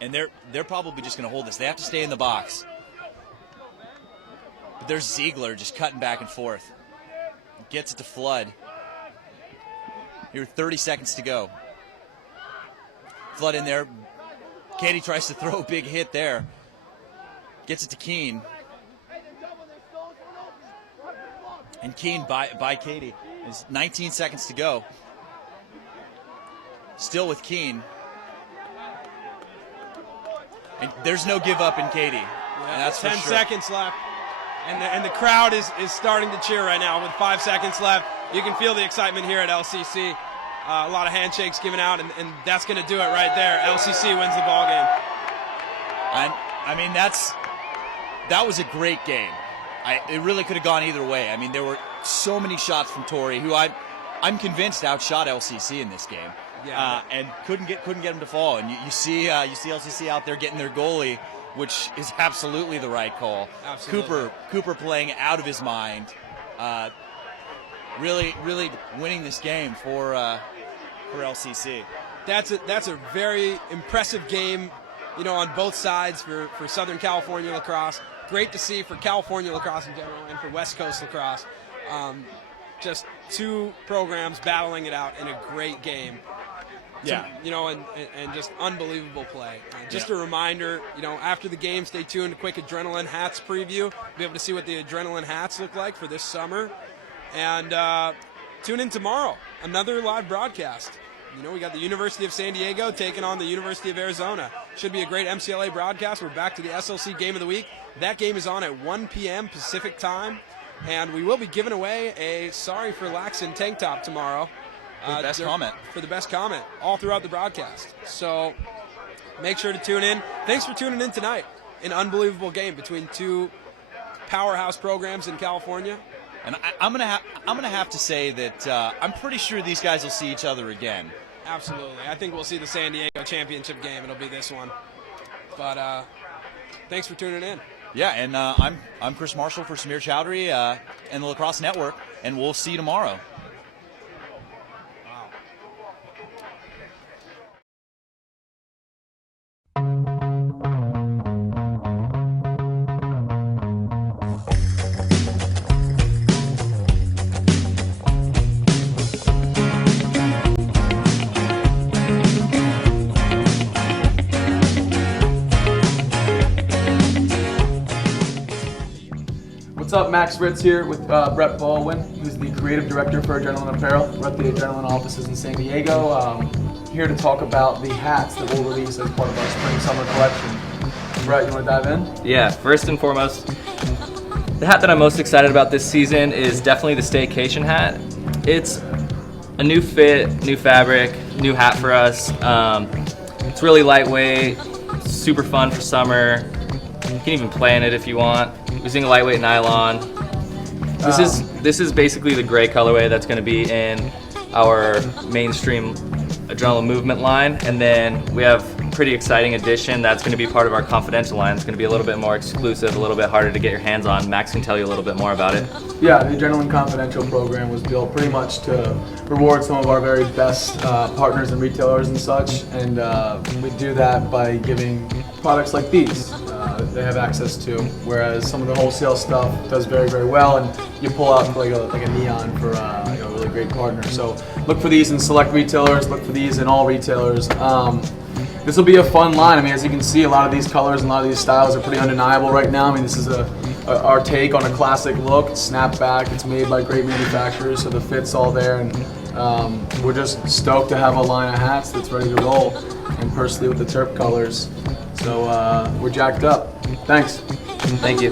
And they're probably just going to hold this. They have to stay in the box. But there's Ziegler just cutting back and forth. Gets it to Flood. Here, 30 seconds to go. Flood in there. Katie tries to throw a big hit there. Gets it to Keene. And Keene by Katie. There's 19 seconds to go. Still with Keene. And there's no give up in Katie. Yeah, that's 10 for sure. seconds left. And the crowd is starting to cheer right now with 5 seconds left. You can feel the excitement here at LCC. A lot of handshakes given out, and that's going to do it right there. LCC wins the ball game. And I mean, that was a great game. It really could have gone either way. I mean, there were so many shots from Torrey, who I'm convinced outshot LCC in this game. Yeah. And couldn't get them to fall. And you see LCC out there getting their goalie, which is absolutely the right call. Absolutely. Cooper playing out of his mind. Really winning this game for LCC. That's a very impressive game, on both sides for Southern California lacrosse. Great to see for California lacrosse in general and for West Coast lacrosse. Just two programs battling it out in a great game. Yeah. And just unbelievable play. Just a reminder, after the game, stay tuned. A quick Adrenaline Hats preview. Be able to see what the Adrenaline Hats look like for this summer. And tune in tomorrow. Another live broadcast. We got the University of San Diego taking on the University of Arizona. Should be a great MCLA broadcast. We're back to the SLC Game of the Week. That game is on at 1 p.m. Pacific time. And we will be giving away a Sorry for Laxin tank top tomorrow. For the best comment. For the best comment all throughout the broadcast. So make sure to tune in. Thanks for tuning in tonight. An unbelievable game between two powerhouse programs in California. And I'm gonna have to say that I'm pretty sure these guys will see each other again. Absolutely. I think we'll see the San Diego championship game. It'll be this one. But thanks for tuning in. Yeah, and I'm Chris Marshall for Samir Chowdhury and the Lacrosse Network, and we'll see you tomorrow. What's up, Max Ritz here with Brett Baldwin, who's the creative director for Adrenaline Apparel. We're at the Adrenaline offices in San Diego. Here to talk about the hats that we'll release as part of our spring-summer collection. Brett, you want to dive in? Yeah, first and foremost, the hat that I'm most excited about this season is definitely the staycation hat. It's a new fit, new fabric, new hat for us. It's really lightweight, super fun for summer. You can even play in it if you want. Using a lightweight nylon. This is basically the gray colorway that's going to be in our mainstream Adrenaline Movement line, and then we have a pretty exciting addition that's going to be part of our confidential line. It's going to be a little bit more exclusive, a little bit harder to get your hands on. Max can tell you a little bit more about it. Yeah, the Adrenaline Confidential program was built pretty much to reward some of our very best partners and retailers and such, and we do that by giving products like these. They have access to, whereas some of the wholesale stuff does very, very well, and you pull out like a neon for a really great partner. So look for these in select retailers, look for these in all retailers. This will be a fun line. I mean, as you can see, a lot of these colors and a lot of these styles are pretty undeniable right now. I mean, this is our take on a classic look. It's snapback, it's made by great manufacturers, so the fit's all there, and we're just stoked to have a line of hats that's ready to roll, and personally with the Terp colors. So we're jacked up. Thanks. Thank you.